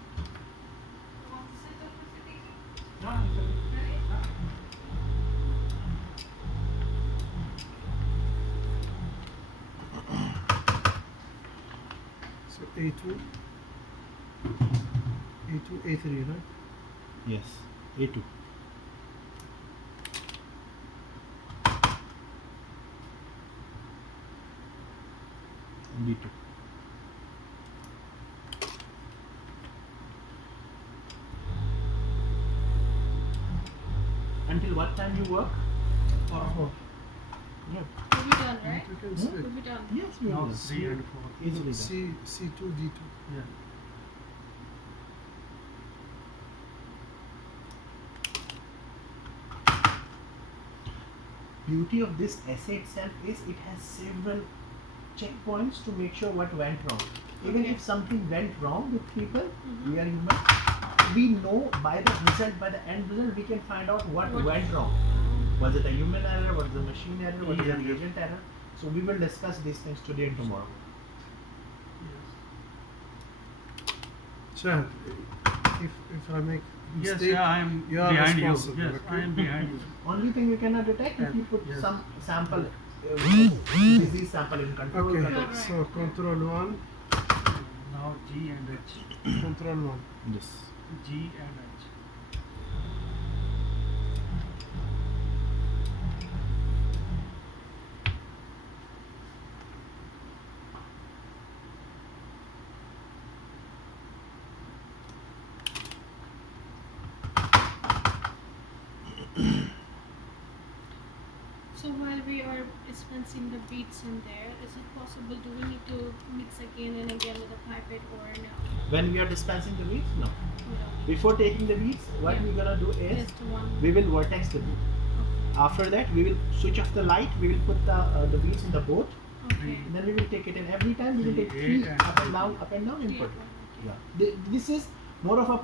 You want to sit up with the baby? No, it's okay. Really? So A2. A2, A3, right? Yes. A2. And D2. Until what time you work? Oh, Yeah. We'll be done, right? you can Hmm? switch. We'll be done. Yes, we Now will. 3 and 4. Easily done. C2, D2. Yeah. Beauty of this essay itself is it has several checkpoints to make sure what went wrong. Even if something went wrong with people, we are human. We know by the result, by the end result, we can find out what went wrong. Was it a human error? Was it a machine error? Was it a reagent error? So we will discuss these things today and tomorrow. Shahid, if I make Yes, mistake, yeah, I am you are behind you. responsible. Yes, okay? I am behind you. Only thing you cannot detect if you put Yes. some sample, disease sample in control. Okay, control. so control 1, Now G and H. control 1. Yes. G and H. So while we are dispensing the beads in there, is it possible? Do we need to mix again and again with a pipette or no? When we are dispensing the beads, no. No. Before taking the beads, what Yeah. we're gonna do is Just one. we will vortex the bead. After that, we will switch off the light. We will put the beads in the boat. Okay. And then we will take it, and every time we will take Three, three eight, and up and down, and Yeah. put it. Yeah. This is more of a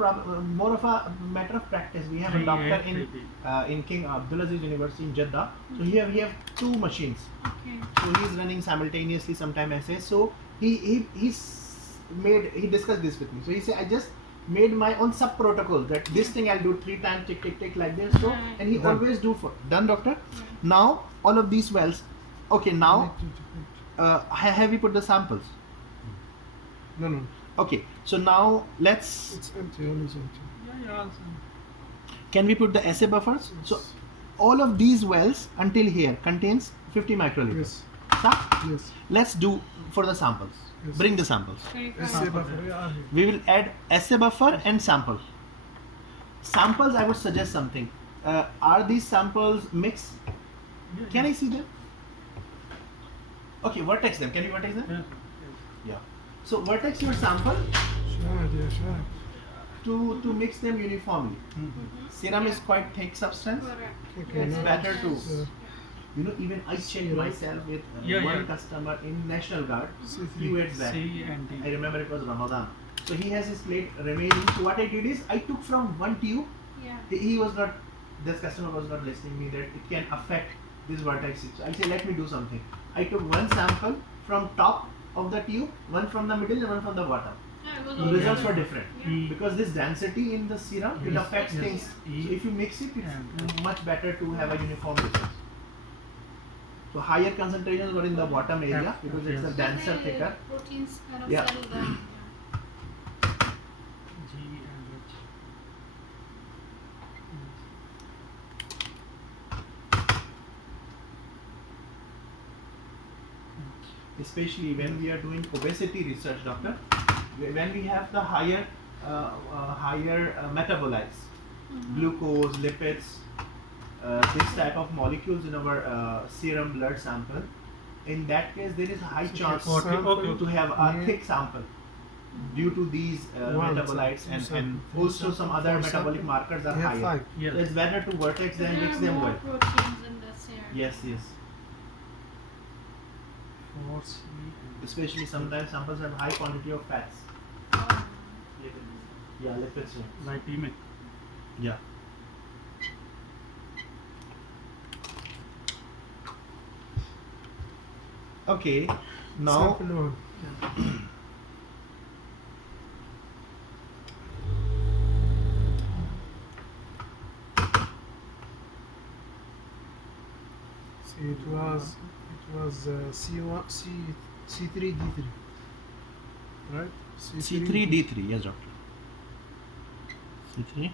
matter of practice. We have a Three, doctor eight, in King Abdulaziz University in Jeddah. So here we have two machines. Okay. So he's running simultaneously sometime essays. So he discussed this with me. So he said, I just made my own sub protocol that this thing I'll do 3 times tick tick tick like this. So Right. and he Done. always do for done, doctor. Yeah. Now all of these wells. Okay, now have you put the samples? No, no. Okay, so now let's. It's empty. All is empty. Yeah, also. Can we put the assay buffers? So Yes. all of these wells until here contains 50 microliters. Yes. Sir, Yes. let's do for the samples. Yes. Bring the samples. Let's say buffer. Yeah, here. We will add assay buffer and sample. Samples, I would suggest something. Are these samples mixed? Yeah, Can I see them? Okay, vertex them. Can you vertex them? Yeah. Yeah. So vertex your sample Shahad, yeah, Shahad. to mix them uniformly. Mm-hmm. Serum is quite thick substance. Correct. Okay, It's now- better to. Yeah. You know, even I checked Serum. myself with Yeah, one yeah. customer in National Guard. C3. Few years back. C and D. I remember it was Ramadan. So he has his plate remaining. So what I did is I took from one tube. Yeah. He was not. This customer was not listening me that it can affect this vertex. So I said, let me do something. I took one sample from top of the tube, one from the middle, and one from the bottom. Yeah, it was The all results good. were different Mm. because this density in the serum it Yes, affects yes. things. So if you mix it, it's And- much better to have a uniform result. So higher concentrations were in the bottom area Yeah, because it's a yes. denser, The thicker. proteins kind of Yeah. settle down. G and H. Especially when we are doing obesity research, doctor, when we have the higher metabolites, glucose, lipids, this type of molecules in our serum blood sample, in that case there is a high chance Okay, okay. to have a Yeah. thick sample due to these One metabolites sample, two and sample, also three some sample, other four metabolic sample. markers are We have higher. 5. Yes. So it's better to vertex them, There mix are them more well. proteins in the serum. Yes, yes. 4 C and Especially sometimes samples have high quantity of fats. Oh. Yeah, lipids. lipemic. Yeah. Okay, now Sample 1. See, it was C1 C3 D3, right? C3D3, yes, doctor. C3.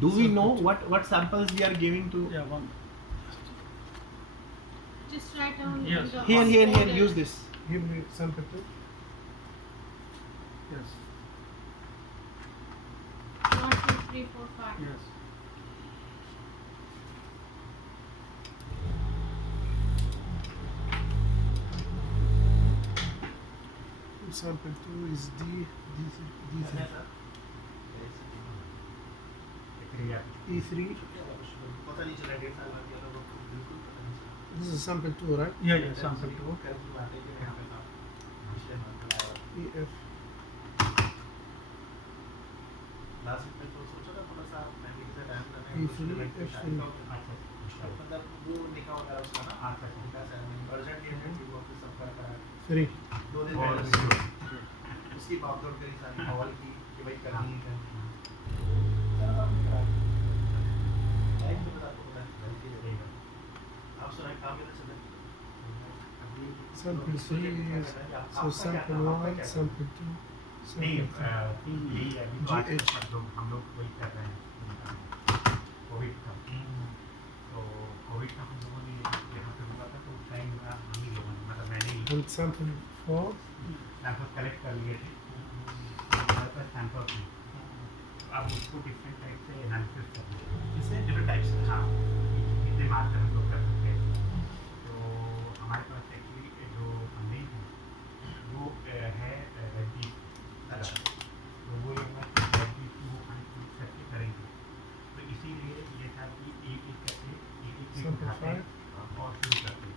Do we know what samples we are giving to? Yeah, one. Just write down Yes. the Here, order. use this. Give me sample 2. Yes. 1, 2, 3, 4, 5. Yes. Sample 2 is D3. E3. This is sample 2, right? Yeah, yeah, sample 2. EF. E3, F3. Three. उसकी भागदौड़ करी सारी हवाल की कि भाई करनी है time तो बता दो गलती रहेगा आप सुनाए काम कैसे चल Sample 3 is so sample 1, sample 2, नहीं sample 3. यही है अभी तो आज GH. हम लोग वही कर रहे हैं कोविड का तो कोविड का हम लोगों ने यहाँ पे बोला था तो उस टाइम हम ही लोगों ने मतलब मैंने ही And sample 4, सैंपल कलेक्ट कर लिए थे द सैंपल्स हैं, आप उसको डिफरेंट टाइप से एनालिसिस करते हैं। इससे डिफरेंट टाइप्स हाँ, कितने मार्कर हम लोग कर सकते हैं। तो हमारे पास एक्चुअली जो फंडिंग है वो है रेडी। अच्छा। तो वो रेडी वो फंड करके करेंगे। तो इसीलिए ये था कि एक एक करके एक एक चीज उठाते हैं और शुरू करते हैं।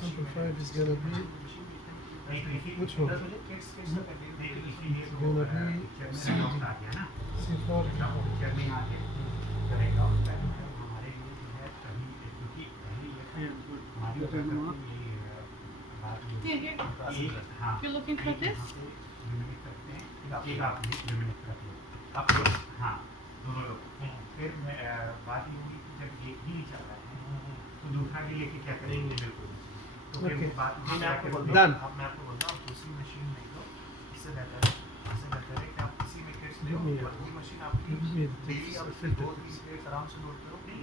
Sample 5 is gonna be which one? It's gonna be C4. You're looking for this? हाँ, दोनों लोग। फिर बात ये होगी कि जब एक ही चल रहा है तो दूसरा भी लेके क्या करेंगे। बिल्कुल। तो फिर Okay. वो बात मैं आपको बोलता Done. हूँ, मैं आपको बोलता हूँ, दूसरी मशीन नहीं लो, इससे बेहतर है कि आप इसी में किट्स ले Give me और ये मशीन आपकी give me डेली आप the 2-3 प्लेट्स आराम से लोड करो। नहीं,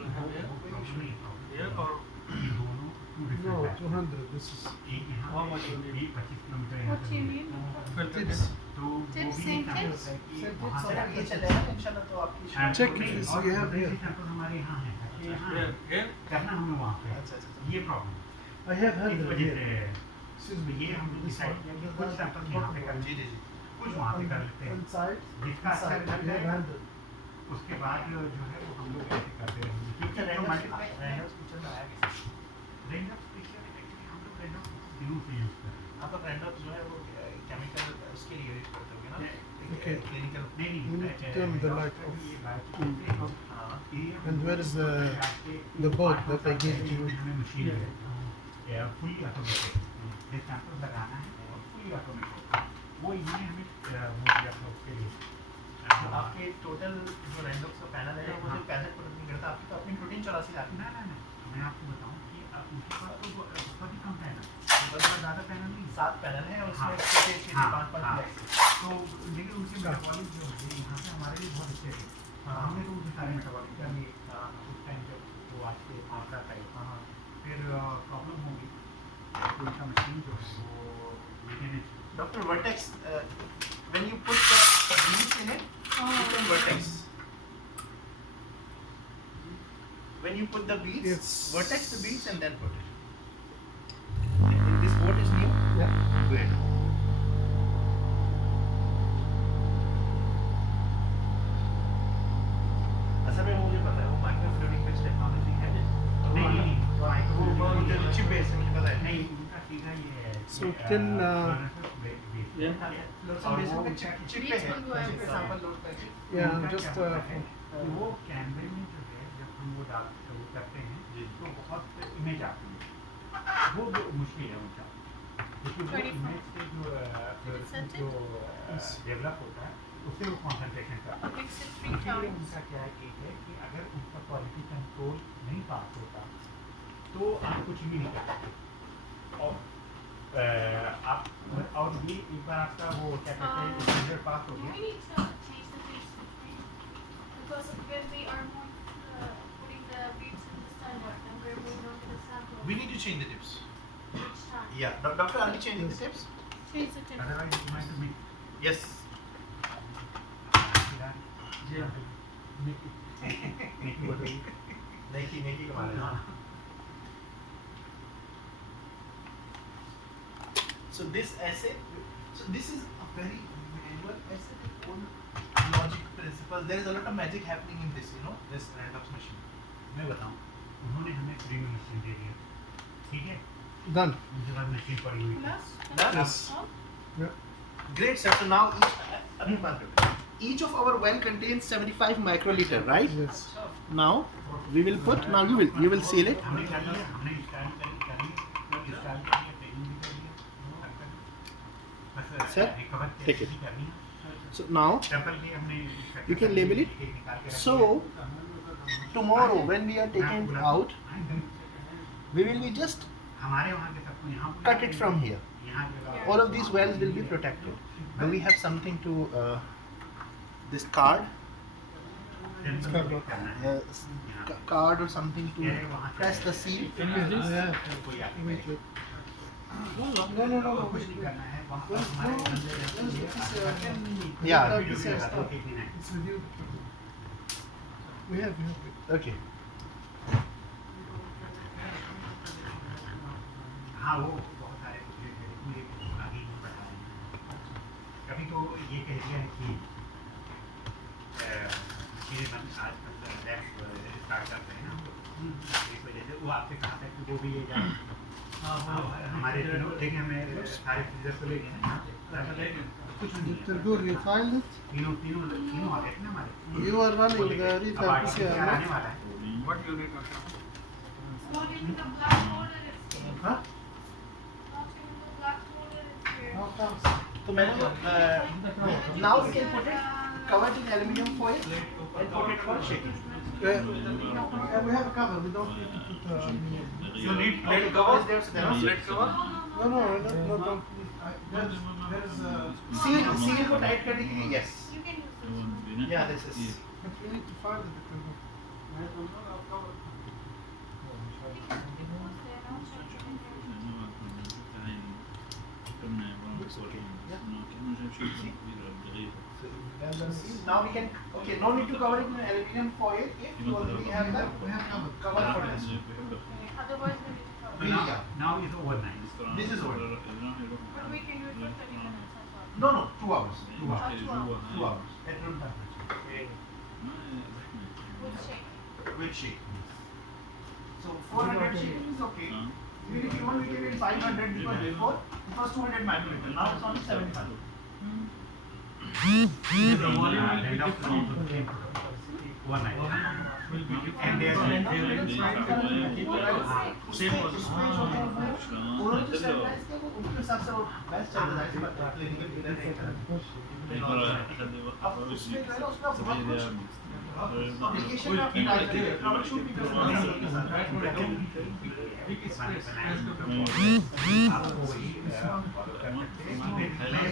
वो कोई इशू नहीं है। Here or ये दोनों two different No, batches। 200. This is एक यहाँ How पे, much you need? 25 किलोमीटर यहाँ What से do you दूर है। mean? tips. तो वो Tips, भी same sample tips? है कि Same वहाँ tips, से अगर ये चलेगा ना इंशाल्लाह तो आपकी Check नहीं, if और you have दूसरे here. sample हमारे यहाँ है। यहाँ here, here. करना हमें वहाँ पे। अच्छा, अच्छा, अच्छा। ये प्रॉब्लम I have इस 100 वजह here. से Excuse तो me. ये हम This डिसाइड one. किया कि कुछ सैंपल यहाँ पे कर जी जी जी। कुछ वहाँ पे कर लेते हैं। Inside. जिसका अच्छा Inside. रिजल्ट We have आएगा 100. उसके बाद जो है वो हम लोग ऐसे करते रहेंगे। क्योंकि जो मल्टीप्लाई रैंडम्स पिक्चर में आया कैसे? रेंडम पिक्चर एक्चुअली हम लोग रेंडम दिनों से यूज़ कर रहे हैं। आप रैंडम्स जो है वो केमिकल उसके लिए यूज करते होगे ना? Okay. क्लिनिकल। नहीं You need to turn the light off. हाँ। And where is the board that I gave to you? Machine है फुली ऑटोमेटेड। ये सैंपल लगाना है और फुली ऑटोमेटेड। वो इन्होंने हमें वो दिया था उसके लिए। तो आपके टोटल जो रैंडम्स का पैनल है वो जो कैसेट प्रोटीन नहीं करता, आपकी तो अपनी प्रोटीन 84 लाख ना ना ना, मैं आपको बताऊं कि उनके पास तो बहुत ही कम पैनल, बस ज़्यादा पैनल नहीं। 7 पैनल है और हाँ, उसमें 6 हाँ, 5 हाँ। 5 तो लेकिन उनके मेटाबॉलिक जो है यहाँ पे हमारे लिए बहुत अच्छे थे। हाँ। हमने तो उनके सारे मेटाबॉलिक कर लिए उस टाइम जब वो आज के आंकड़ा था। हाँ। फिर प्रॉब्लम होगी तो उनका मशीन जो है वो लेकिन Dr. Vertex, when you put the beads in it, you can vertex. When you put the beads, It's- vertex the beads and then put it. And this boat is new? Yeah. Great. असल में मुझे पता है वो micro fluidic based technology है। नहीं, वो मुझे चिप बेस्ड है, मुझे पता है। नहीं उनका सीधा ये है So till, Yeah. Fluorescent based में चिप पे है। Beads मंगवाए चिप पे थे। सैंपल लोड करके। Yeah, उनका just क्या होता है कि वो कैमरे में जो है जब हम वो करते हैं तो बहुत इमेज आती है। वो मुश्किल है उनका, क्योंकि वो 24. इमेज से Set जो it? डेवलप होता है उससे वो कॉन्सेंट्रेशन करता है। Mix it 3 इसलिए times. उनका क्या है कि अगर उनका क्वालिटी कंट्रोल नहीं पास होता तो आप कुछ भी नहीं कर सकते। और आप और ये एक बार आपका वो क्या कहते हैं स्टैंडर्ड पास हो Do गया। we need to change the beads between? Because when we are putting the beads in the standard and we're moving on to the sample We need to change the tips. each time. Yeah. Doctor, are we changing the tips? Change the tip. Otherwise it might be Yes. नहीं कमा रहे हैं। So this essay, so this is a very manual essay with own logic principles. There is a lot of magic happening in this, this Randolph's machine. मैं बताऊं, उन्होंने हमें free में machine दे दिया, ठीक है? Done. उनके पास मशीन पड़ी हुई थी। Plus? Done? Yes. Oh, Yeah. Great, sir. So now each of our well contains 75 microliter, right? Yes. Now we will put. Now you will seal it. हमने कर लिया, हमने स्टाइल कर लिया, स्टाइल कर लिया, ट्रेनिंग भी कर लिया, बस Sir, रिकवर take it. करनी है। So now सैंपल भी हमने You can label it. निकाल के रख So दिया। tomorrow when we are taking it out, we will be just हमारे वहाँ के सबको यहाँ cut it from here. यहाँ के All of these wells will be protected. Do we have something to this card, card or something to press the seal? Can you use this? Yeah. कोई Wait, wait. No, no. No. कुछ नहीं करना है, वहाँ हमारे बंदे रहते हैं, Yeah. वीडियो भी लगाते हैं, देखने में। It's with you. We have. Okay. हाँ वो बहुत सारे मुझे आगे नहीं पता है। कभी तो ये कह दिया है कि चीज़ें हम आज लैब स्टार्ट कर रहे हैं ना, इस वजह से वो आपसे कहा था कि वो भी ले जाए। हमारे तीनों लेकिन हमें सारे फ्रीजर को ले गए हैं यहाँ से। कुछ नहीं है। Dr. Gur, you find it? तीनों तीनों तीनों आ गए थे ना हमारे। You are running the अब retail आगे PCR, PCR आने no? वाला है। What unit was that? Not in the black folder, it's here. Huh? Not in the black folder, it's here. How comes? So मैंने now we can put it covered in aluminum foil and put it for shaking. Yeah, we have a cover. We don't need to put. You need plate cover. Is there? So there are Slate cover? No, don't. There's seal को tight करने के लिए yes. You can use this one. Yeah, this is. But we need to find it. It goes there, I'll check it in here. Now we can. Okay, no need to cover it in aluminum foil if you already have the cover for this. Otherwise, we need to cover. We- yeah. Now is overnight. This is over. But we can use for 30 minutes as well. No, 2 hours. 2 hours. 2 2 hours. At room temperature. With shake. With shake. So 400 shaking is okay. Even if you want, we can use 500 because before it was 200 microliter. Now it's only 75. The volume will be different. Overnight. And there's उन्होंने जो surprise किया वो उनके हिसाब से वो best चल रहा है बट क्लिनिकल पीरियड नहीं कर अब उसमें जो है ना उसका बहुत कुछ एप्लीकेशन में आपकी डाल रही है ट्रबल शूट भी कर सकते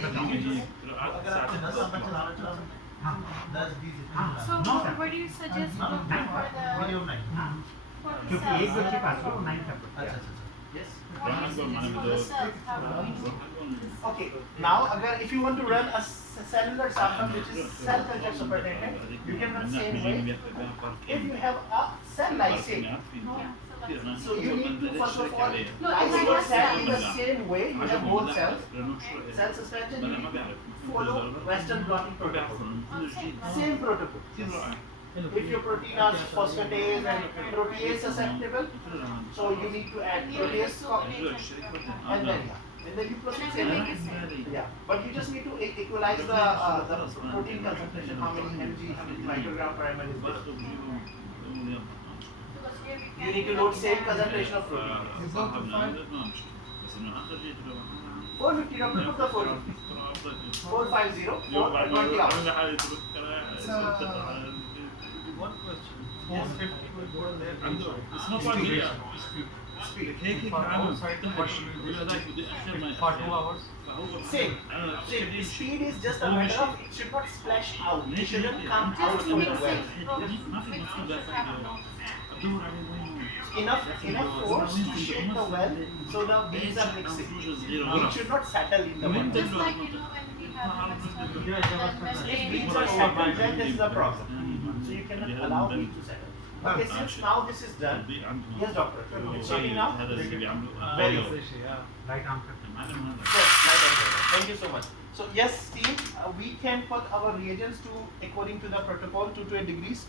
अगर आपको 10 नंबर चलाना चाहो 10 20 So, what do you suggest for video the नहीं क्योंकि एक cells? बच्चे पास हो 9 तक अच्छा अच्छा yes What do you suggest for the cells? How do we do? okay now agar if you want to run a cellular sample which is cell culture supernatant you can run same way if you have a cell lysate so you need to first of all lysate your cell in the same way you have both cells cell suspension you need to follow western blotting protocol same protocol if your protein are phosphatase and protease susceptible so you need to add protease and then you proceed same way. Yeah, but you just need to equalize the protein concentration, how many mg, how many microgram per ml is there. Because here we You can need to load same concentration of protein. 450, Dr. Put the 450. 450 for 20 hours. One question. Yes. 450 will go there. It's not part of it. Speed. For outside, what should we do? For 2 hours? Same. Speed is just a matter of it should not splash out. It shouldn't come out just from mix the well. it. Mix it, have a lot. Enough force to shake the well so the beads are mixing. It should not settle in the well. Just like when we have the If beads are settled, then this is a problem. So you cannot allow beads to settle. Okay, since now this is done. Yes, doctor. It's checking now. Very good. Right arm करते Yes, right on there. Thank you so much. So yes, team, we can put our reagents to according to the protocol 228 degrees.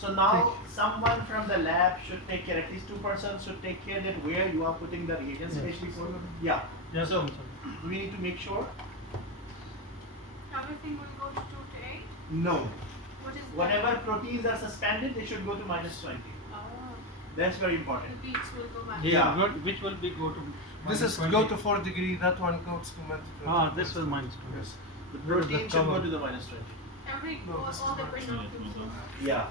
So now someone from the lab should take care. At least 2 persons should take care that where you are putting the reagents, especially for yeah. Yes, So sir. we need to make sure. everything will go to 2 to 8. No. What is Whatever proteins are suspended, they should go to -20. Oh, That's very the important. beats will go back. Yeah. Which will be go to? This is -20? go to 4 degree. That one goes to -20. Ah, this will -20. Yes. The protein should go to the -20. All the questions. Yeah.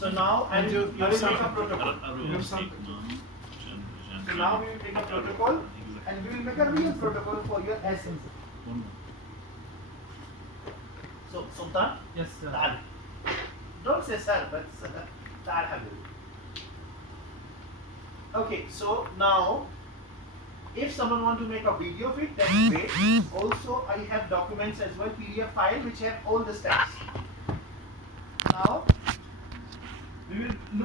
So now I And will you make a sample. protocol. So now we will take a protocol and we will make a real protocol for your essence. So Sultan, Yes, sir. Tal. Don't say sir, but Tal Habib. Okay, so now if someone want to make a video of it, that's great. Also, I have documents as well, PDF file which have all the steps. Now we will look